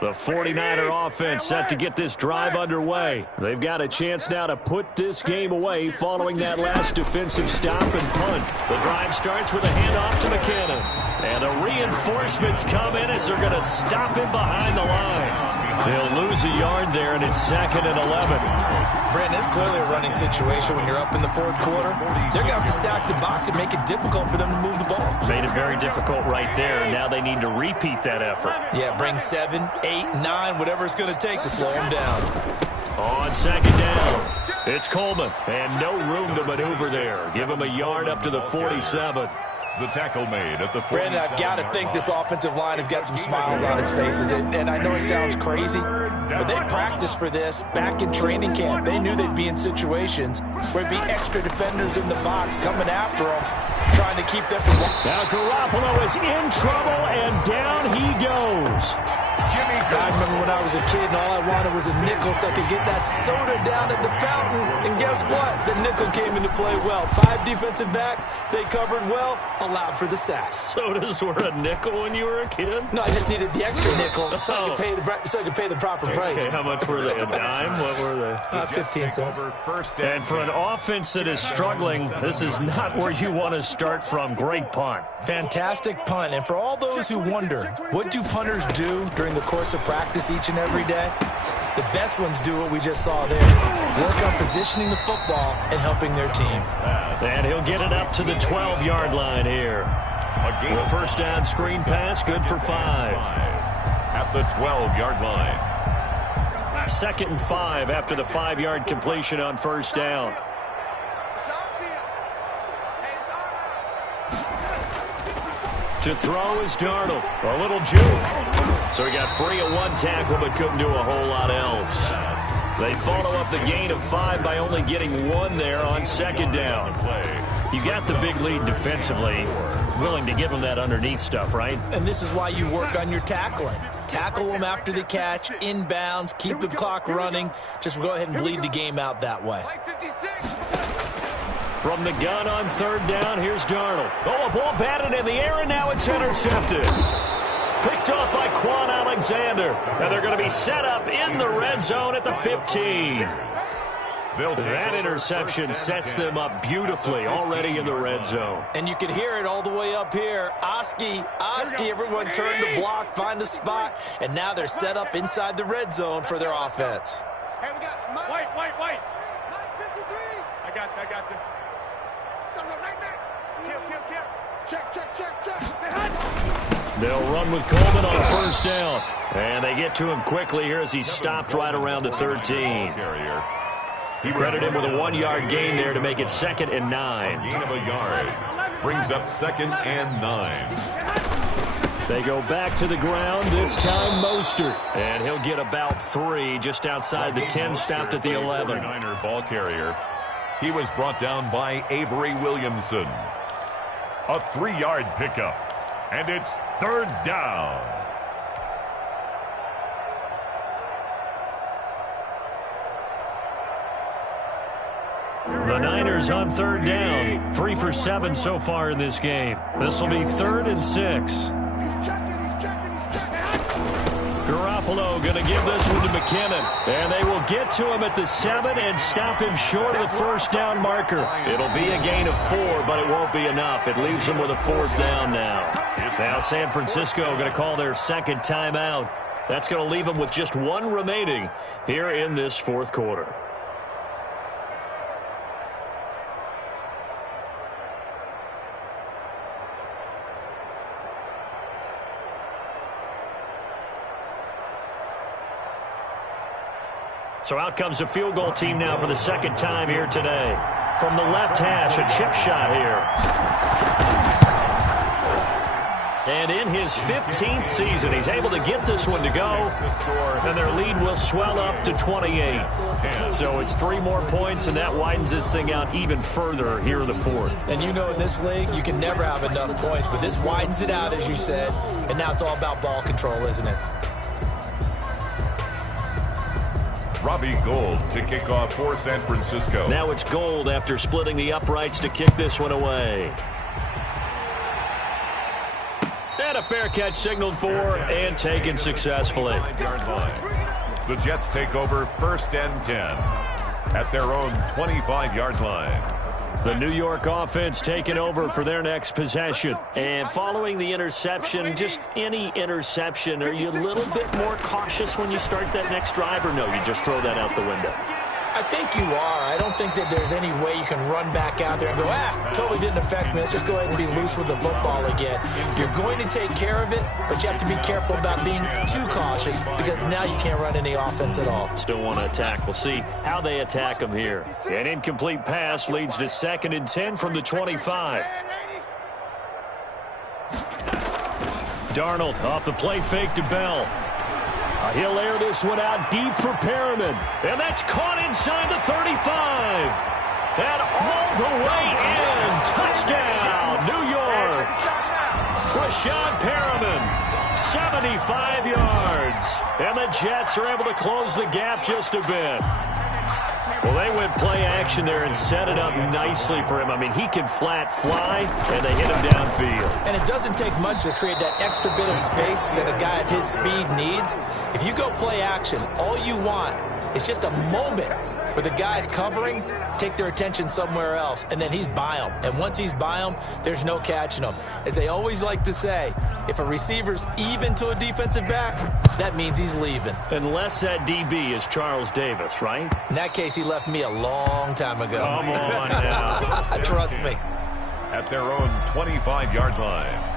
The 49er offense set to get this drive underway. They've got a chance now to put this game away following that last defensive stop and punt. The drive starts with a handoff to McKinnon. And the reinforcements come in as they're going to stop him behind the line. They'll lose a yard there, and it's 2nd and 11. Brandon, it's clearly a running situation when you're up in the 4th quarter. They're going to have to stack the box and make it difficult for them to move the ball. Made it very difficult right there. Now they need to repeat that effort. Yeah, bring 7, 8, 9, whatever it's going to take to slow them down. On 2nd down, it's Coleman, and no room to maneuver there. Give him a yard up to the 47. The tackle made at the 47. Brandon, I've got to think this offensive line has got some smiles on its faces. And I know it sounds crazy, but they practiced for this back in training camp. They knew they'd be in situations where there'd be extra defenders in the box coming after them, trying to keep them from... Now Garoppolo is in trouble, and down he goes. I remember when I was a kid and all I wanted was a nickel so I could get that soda down at the fountain. And guess what? The nickel came into play well. 5 defensive backs, they covered well, allowed for the sacks. Sodas were a nickel when you were a kid? No, I just needed the extra nickel so I could pay the proper price. Okay, how much were they? A dime? What were they? 15 cents. And for an offense that is struggling, this is not where you want to start from. Great punt. Fantastic punt. And for all those who wonder, what do punters do during the course of practice each and every day? The best ones do what we just saw there. Work on positioning the football and helping their team. And he'll get it up to the 12-yard line here. The first down screen pass, good for 5. At the 12-yard line. 2nd and 5 after the 5-yard completion on first down. To throw is Darnold. A little juke. So he got free of one tackle but couldn't do a whole lot else. They follow up the gain of 5 by only getting 1 there on 2nd down. You got the big lead defensively. Willing to give them that underneath stuff, right? And this is why you work on your tackling. Tackle them after the catch, inbounds, keep the clock running. Just go ahead and bleed the game out that way. From the gun on 3rd down, here's Darnold. Oh, a ball batted in the air, and now it's intercepted. Picked off by Quan Alexander. And they're going to be set up in the red zone at the 15. That interception sets them up beautifully already in the red zone. And you can hear it all the way up here. Oski, everyone turned to block, find a spot, and now they're set up inside the red zone for their offense. Hey, we got White. 53. I got you. Right back. Kill. Check. They'll run with Coleman on 1st down. And they get to him quickly here as he stopped right around the 13. He credit him with a 1-yard gain there to make it 2nd and 9. Gain of a yard. Brings up 2nd and 9. They go back to the ground, this time Mostert. And he'll get about 3 just outside the 10, stopped at the 11. Niner ball carrier. He was brought down by Avery Williamson. A 3-yard pickup. And it's 3rd down. The Niners on 3rd down. 3 for 7 so far in this game. This will be 3rd and 6. He's checking. Garoppolo going to give this one to McKinnon. And they will get to him at the 7 and stop him short of the 1st down marker. It'll be a gain of 4, but it won't be enough. It leaves them with a 4th down now. Now San Francisco going to call their 2nd timeout. That's going to leave them with just 1 remaining here in this 4th quarter. So out comes the field goal team now for the 2nd time here today. From the left hash, a chip shot here. And in his 15th season, he's able to get this one to go. And their lead will swell up to 28. So it's 3 more points, and that widens this thing out even further here in the 4th. And you know in this league, you can never have enough points. But this widens it out, as you said. And now it's all about ball control, isn't it? Robbie Gould to kick off for San Francisco. Now it's Gould after splitting the uprights to kick this one away. And a fair catch signaled for and taken successfully. The Jets take over 1st and 10 at their own 25-yard line. The New York offense taking over for their next possession. And following the interception, just any interception, are you a little bit more cautious when you start that next drive, or no, you just throw that out the window? I think you are. I don't think that there's any way you can run back out there and go, totally didn't affect me. Let's just go ahead and be loose with the football again. You're going to take care of it, but you have to be careful about being too cautious because now you can't run any offense at all. Still want to attack. We'll see how they attack them here. An incomplete pass leads to 2nd and 10 from the 25. Darnold off the play fake to Bell. He'll air this one out deep for Perriman. And that's caught inside the 35. And all the way in. Touchdown, New York. Rashad Perriman, 75 yards. And the Jets are able to close the gap just a bit. Well, they went play action there and set it up nicely for him. I mean, he can flat fly, and they hit him downfield. And it doesn't take much to create that extra bit of space that a guy of his speed needs. If you go play action, all you want is just a moment where the guy's covering, take their attention somewhere else, and then he's by him. And once he's by him, there's no catching him. As they always like to say, if a receiver's even to a defensive back, that means he's leaving. Unless that DB is Charles Davis, right? In that case, he left me a long time ago. Come on now. Trust me. At their own 25-yard line.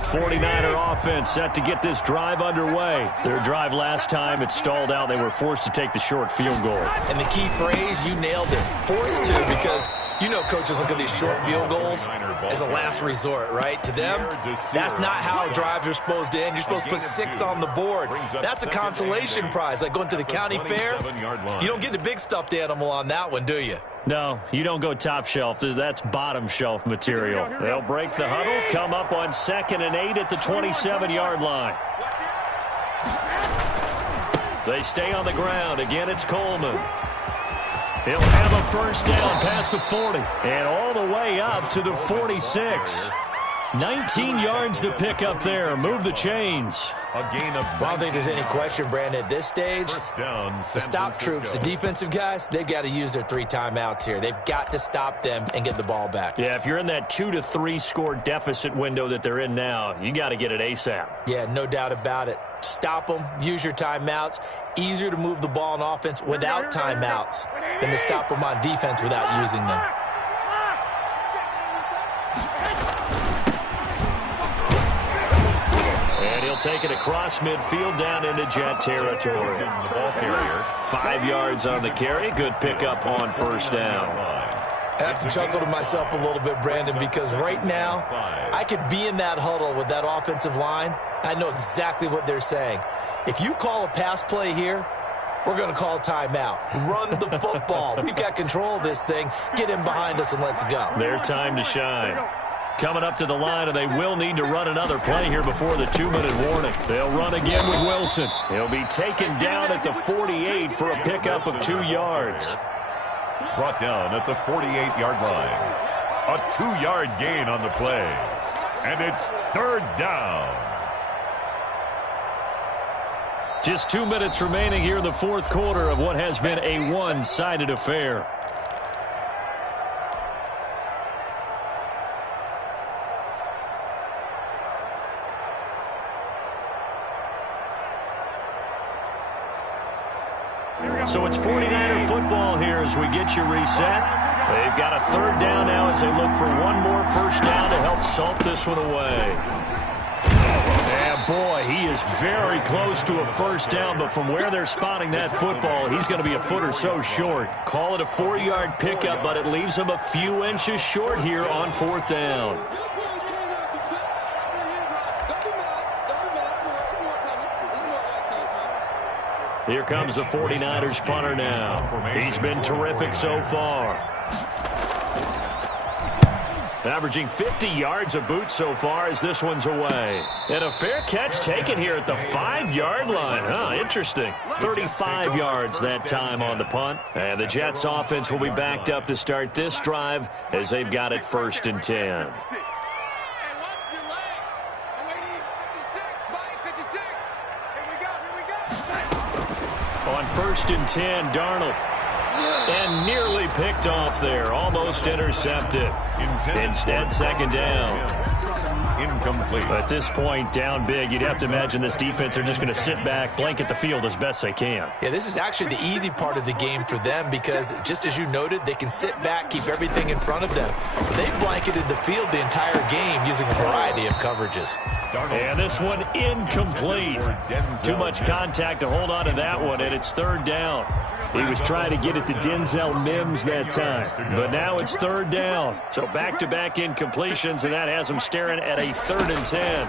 49er offense set to get this drive underway. Their drive last time, it stalled out. They were forced to take the short field goal. And the key phrase, you nailed it, forced to, because you know coaches look at these short field goals as a last resort, right? To them, that's not how drives are supposed to end. You're supposed to put 6 on the board. That's a consolation prize, like going to the county fair. You don't get the big stuffed animal on that one, do you? No, you don't go top shelf. That's bottom shelf material. They'll break the huddle, come up on 2nd and 8 at the 27-yard line. They stay on the ground. Again, it's Coleman. He'll have a first down past the 40 and all the way up to the 46. 19 yards to pick up there. Move the chains. A gain of I don't think there's any question, Brandon, at this stage, down, the stop troops, the defensive guys, they've got to use their 3 timeouts here. They've got to stop them and get the ball back. Yeah, if you're in that 2 to 3 score deficit window that they're in now, you got to get it ASAP. Yeah, no doubt about it. Stop them, use your timeouts. Easier to move the ball on offense without timeouts than to stop them on defense without using them. And he'll take it across midfield down into Jet territory. 5 yards on the carry. Good pickup on first down. I have to chuckle to myself a little bit, Brandon, because right now I could be in that huddle with that offensive line. I know exactly what they're saying. If you call a pass play here, we're going to call a timeout. Run the football. We've got control of this thing. Get in behind us and let's go. Their time to shine. Coming up to the line, and they will need to run another play here before the 2-minute warning. They'll run again with Wilson. He'll be taken down at the 48 for a pickup of 2 yards. Brought down at the 48-yard line. A 2-yard gain on the play. And it's 3rd down. Just 2 minutes remaining here in the 4th quarter of what has been a one-sided affair. So it's 49er football here as we get you reset. They've got a 3rd down now as they look for one more first down to help salt this one away. And boy, he is very close to a first down, but from where they're spotting that football, he's going to be a foot or so short. Call it a 4-yard pickup, but it leaves him a few inches short here on 4th down. Here comes the 49ers punter now. He's been terrific so far. Averaging 50 yards a boot so far as this one's away. And a fair catch taken here at the 5-yard line. Huh, interesting. 35 yards that time on the punt. And the Jets offense will be backed up to start this drive as they've got it 1st and 10. On 1st and 10, Darnold. And nearly picked off there. Almost intercepted. Instead, 2nd down. Incomplete. At this point, down big, you'd have to imagine this defense are just going to sit back, blanket the field as best they can. Yeah, this is actually the easy part of the game for them because, just as you noted, they can sit back, keep everything in front of them. They blanketed the field the entire game using a variety of coverages. And this one incomplete. Too much contact to hold on to that one, and it's 3rd down. He was trying to get it to Denzel Mims that time. But now it's 3rd down. So back-to-back incompletions, and that has him staring at a 3rd and 10.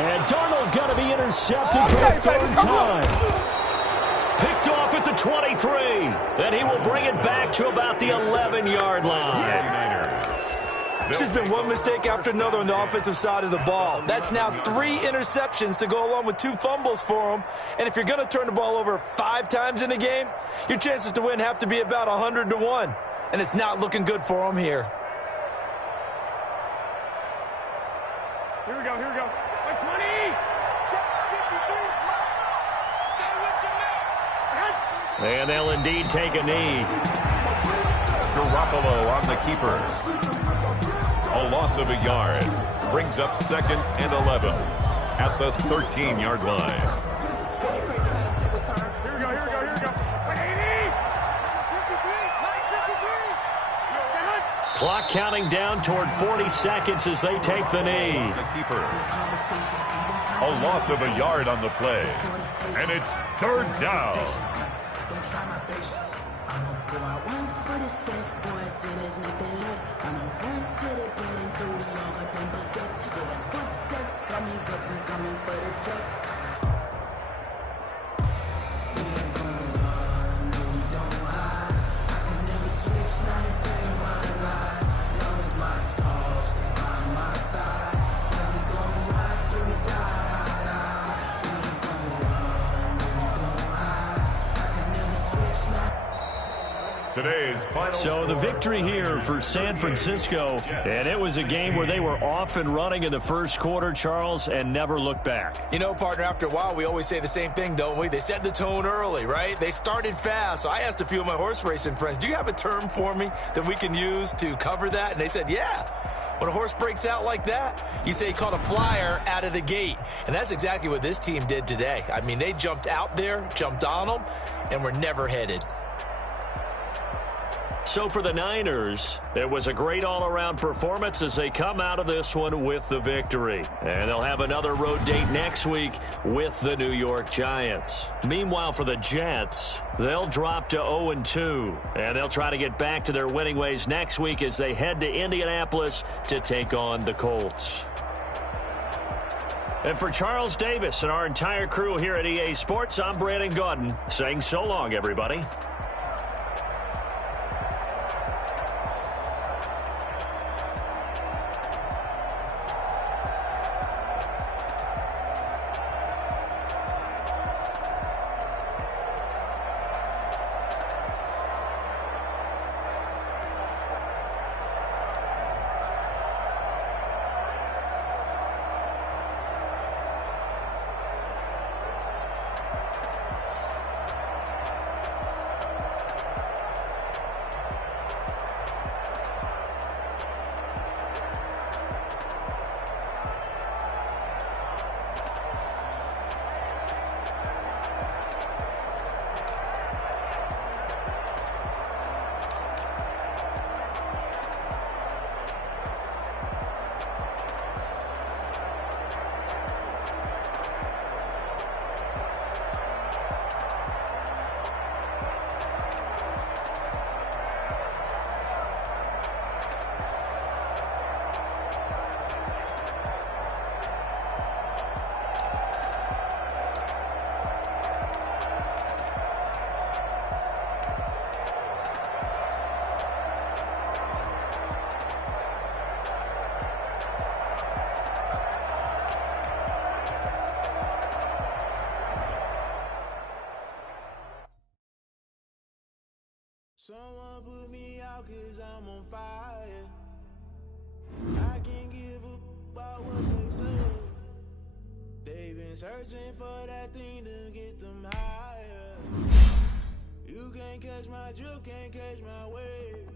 And Darnold got to be intercepted for the 3rd time. Picked off at the 23. And he will bring it back to about the 11-yard line. This has been one mistake after another on the offensive side of the ball. That's now 3 interceptions to go along with 2 fumbles for him. And if you're going to turn the ball over 5 times in a game, your chances to win have to be about 100 to 1. And it's not looking good for him here. Here we go, here we go. 20! And they'll indeed take a knee. Garoppolo on the keeper. A loss of a yard. Brings up 2nd and 11 at the 13-yard line. Here we go, here we go, here we go. 180! 53! Clock counting down toward 40 seconds as they take the knee. The keeper. A loss of a yard on the play. And it's third down. Today's final So the victory here for San Francisco, and it was a game where they were off and running in the first quarter, Charles, and never looked back. You know, partner, after a while, we always say the same thing, don't we? They set the tone early, right? They started fast. So I asked a few of my horse racing friends, do you have a term for me that we can use to cover that? And they said, yeah. When a horse breaks out like that, you say he caught a flyer out of the gate. And that's exactly what this team did today. I mean, they jumped out there, jumped on them, and were never headed. So for the Niners, it was a great all-around performance as they come out of this one with the victory. And they'll have another road date next week with the New York Giants. Meanwhile, for the Jets, they'll drop to 0-2. And they'll try to get back to their winning ways next week as they head to Indianapolis to take on the Colts. And for Charles Davis and our entire crew here at EA Sports, I'm Brandon Gaudin saying so long, everybody. Someone put me out 'cause I'm on fire. I can't give up about what they say. They've been searching for that thing to get them higher. You can't catch my drift, can't catch my wave.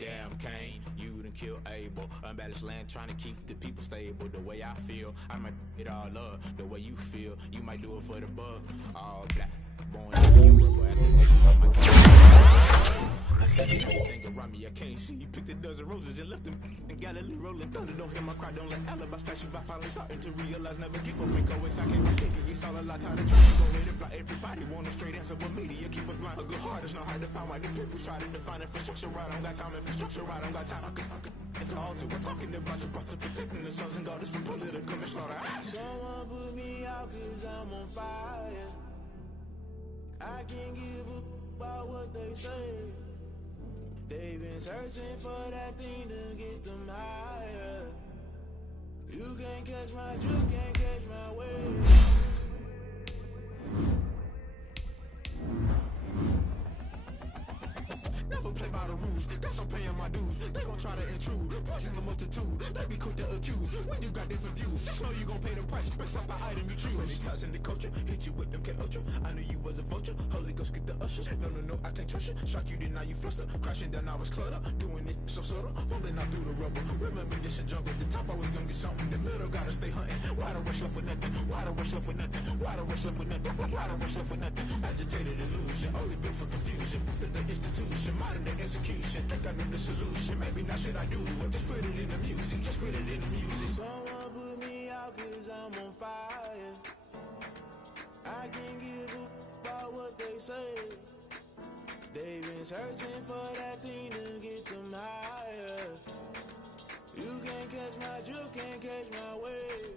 Damn Kane, you done killed Abel. Unbalanced land trying to keep the people stable. The way I feel, I might it all up. The way you feel, you might do it for the buck. All black, born to be a rebel at the nation of my I said everything around me I can't see. Picked a dozen roses and left them in Galilee rolling thunder. Don't hear my cry, don't let alibis pass you. I finally starting to realize never give up and go inside. Can't take it, it's all a lot. Time to try to go ahead and fly. Everybody want a straight answer, but media keep us blind. A good heart is not hard to find. Why the people try to define infrastructure right? I don't got time. Infrastructure right, I don't got time. I could it's all to we're talking about you, about to protecting the sons and daughters from political slaughter. Someone put me out 'cause I'm on fire. I can't give up about what they say. They've been searching for that thing to get them higher. You can't catch my drift, can't catch my wave. Never play by the rules, guess I'm paying my dues. They gon' try to intrude, poison the multitude. They be quick to accuse, when you got different views. Just know you gon' pay the price, based off the item you choose. Many times in the culture, hit you with MK Ultra. I knew you was a vulture, Holy Ghost get the ushers. No, I can't trust pressure. Shock you, then now you fluster. Crashing down, I was cluttered. Doing this so subtle. Fumbling out through the rubble. Remember this and jump at the top. I was gonna get something. The middle gotta stay hunting. Why the rush left with nothing? Why the rush left with nothing? Why the rush left with nothing? Why the rush left with nothing? Agitated illusion. Only built for confusion. The institution. Modern day execution. Think I know the solution. Maybe now should I do it? Just put it in the music. Just put it in the music. Someone put me out cause I'm on fire. I can't give a about what they say. They've been searching for that thing to get them higher. You can't catch my drift, can't catch my wave.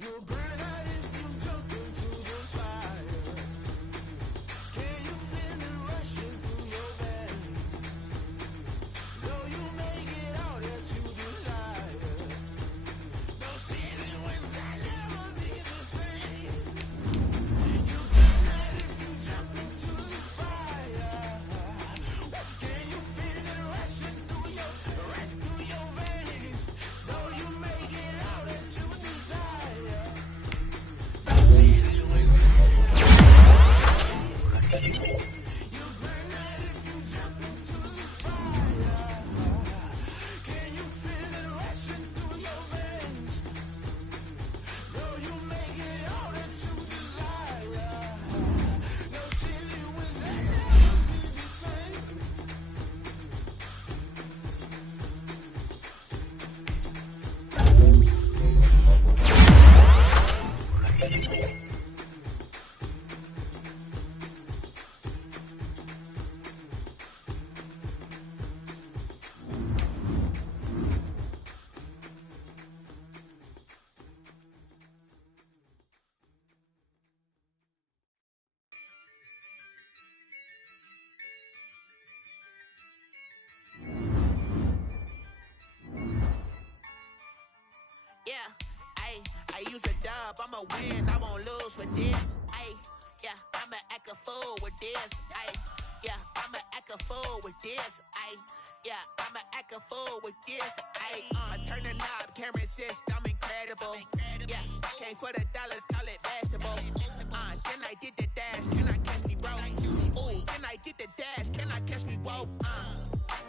You'll burn out if you jump into the fire. Can you feel it rushing through your veins? Though you make it all that you desire. No ceiling wins that never be the same. You burn out if you jump into the fire. Can you feel it rushing through your veins? Though you make it all that you desire. No ceiling wins that. You burn out if you jump into the fire. Can you feel it rushing through your veins? Though you make it all that you desire. No ceiling wins that never be the same. Yeah, I use a dub, I'ma win, I won't lose with this. Yeah, I'ma act a fool with this. Yeah, I'ma act a fool with this. Yeah, I'ma act a fool with this. I turn the knob, camera assist, I'm incredible. Yeah, came for the dollars, call it vegetable. Then I did the dash, can I catch me, bro? Ooh, then I did the dash, can I catch me, whoa?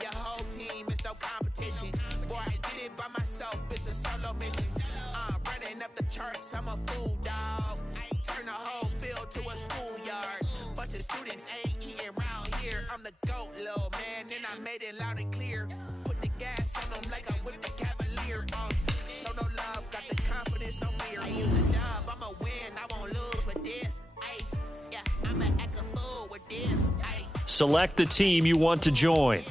Your whole team is no competition. Boy, I did it by myself, it's a solo mission. Running up the charts, I'm a fool, dog. Turn the whole field to a schoolyard. Bunch of students ain't eating around here. I'm the GOAT, little man, and I made it loud and clear. Put the gas on them like I'm with the Cavalier. Show no love, got the confidence, no fear. I use a dub, I'ma win, I won't lose with this. Yeah, I'ma act a fool with this. Select the team you want to join.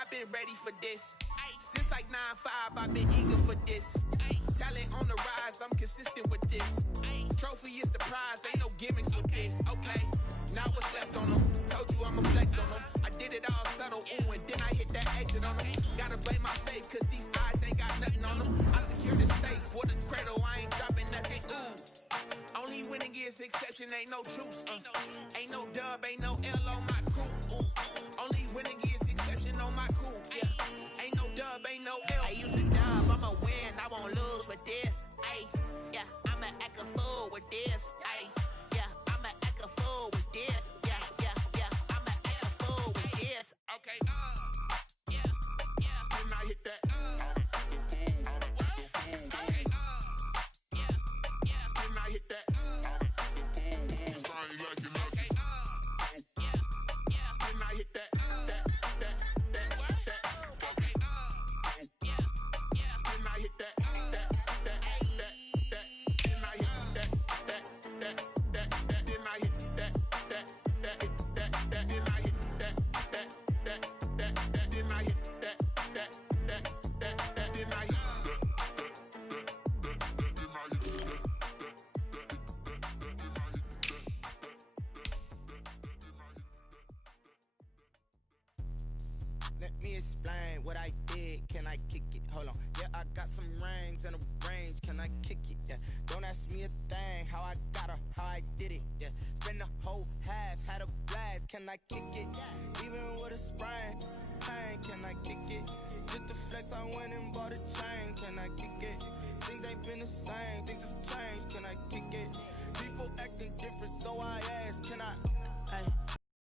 I've been ready for this. Since like 9-5, I've been eager for this. Talent on the rise, I'm consistent with this. Trophy is the prize, ain't no gimmicks with this. Okay, now what's left on them? Told you I'ma flex on them. I did it all subtle, ooh, and then I hit that exit on them. Gotta blame my faith, cause these eyes ain't got nothing on them. I secured the safe for the cradle, I ain't dropping nothing, ooh. Only winning is exception, ain't no truce. Ain't no dub, ain't no L on my crew. Ooh. Only winning is exception on my crew. Yeah, ain't no dub, ain't no L. I use a dub, I'ma win, I won't lose with this. Yeah, I'ma act a fool with this. Yeah, I'ma act a fool with this. Yeah, Let me explain what I did. Can I kick it? Hold on. Yeah, I got some rings and a range. Can I kick it? Yeah. Don't ask me a thing. How I got her, how I did it. Yeah. Spend the whole half, had a blast. Can I kick it? Even with a sprain. Pain, can I kick it? Just the flex, I went and bought a chain. Can I kick it? Things ain't been the same. Things have changed. Can I kick it?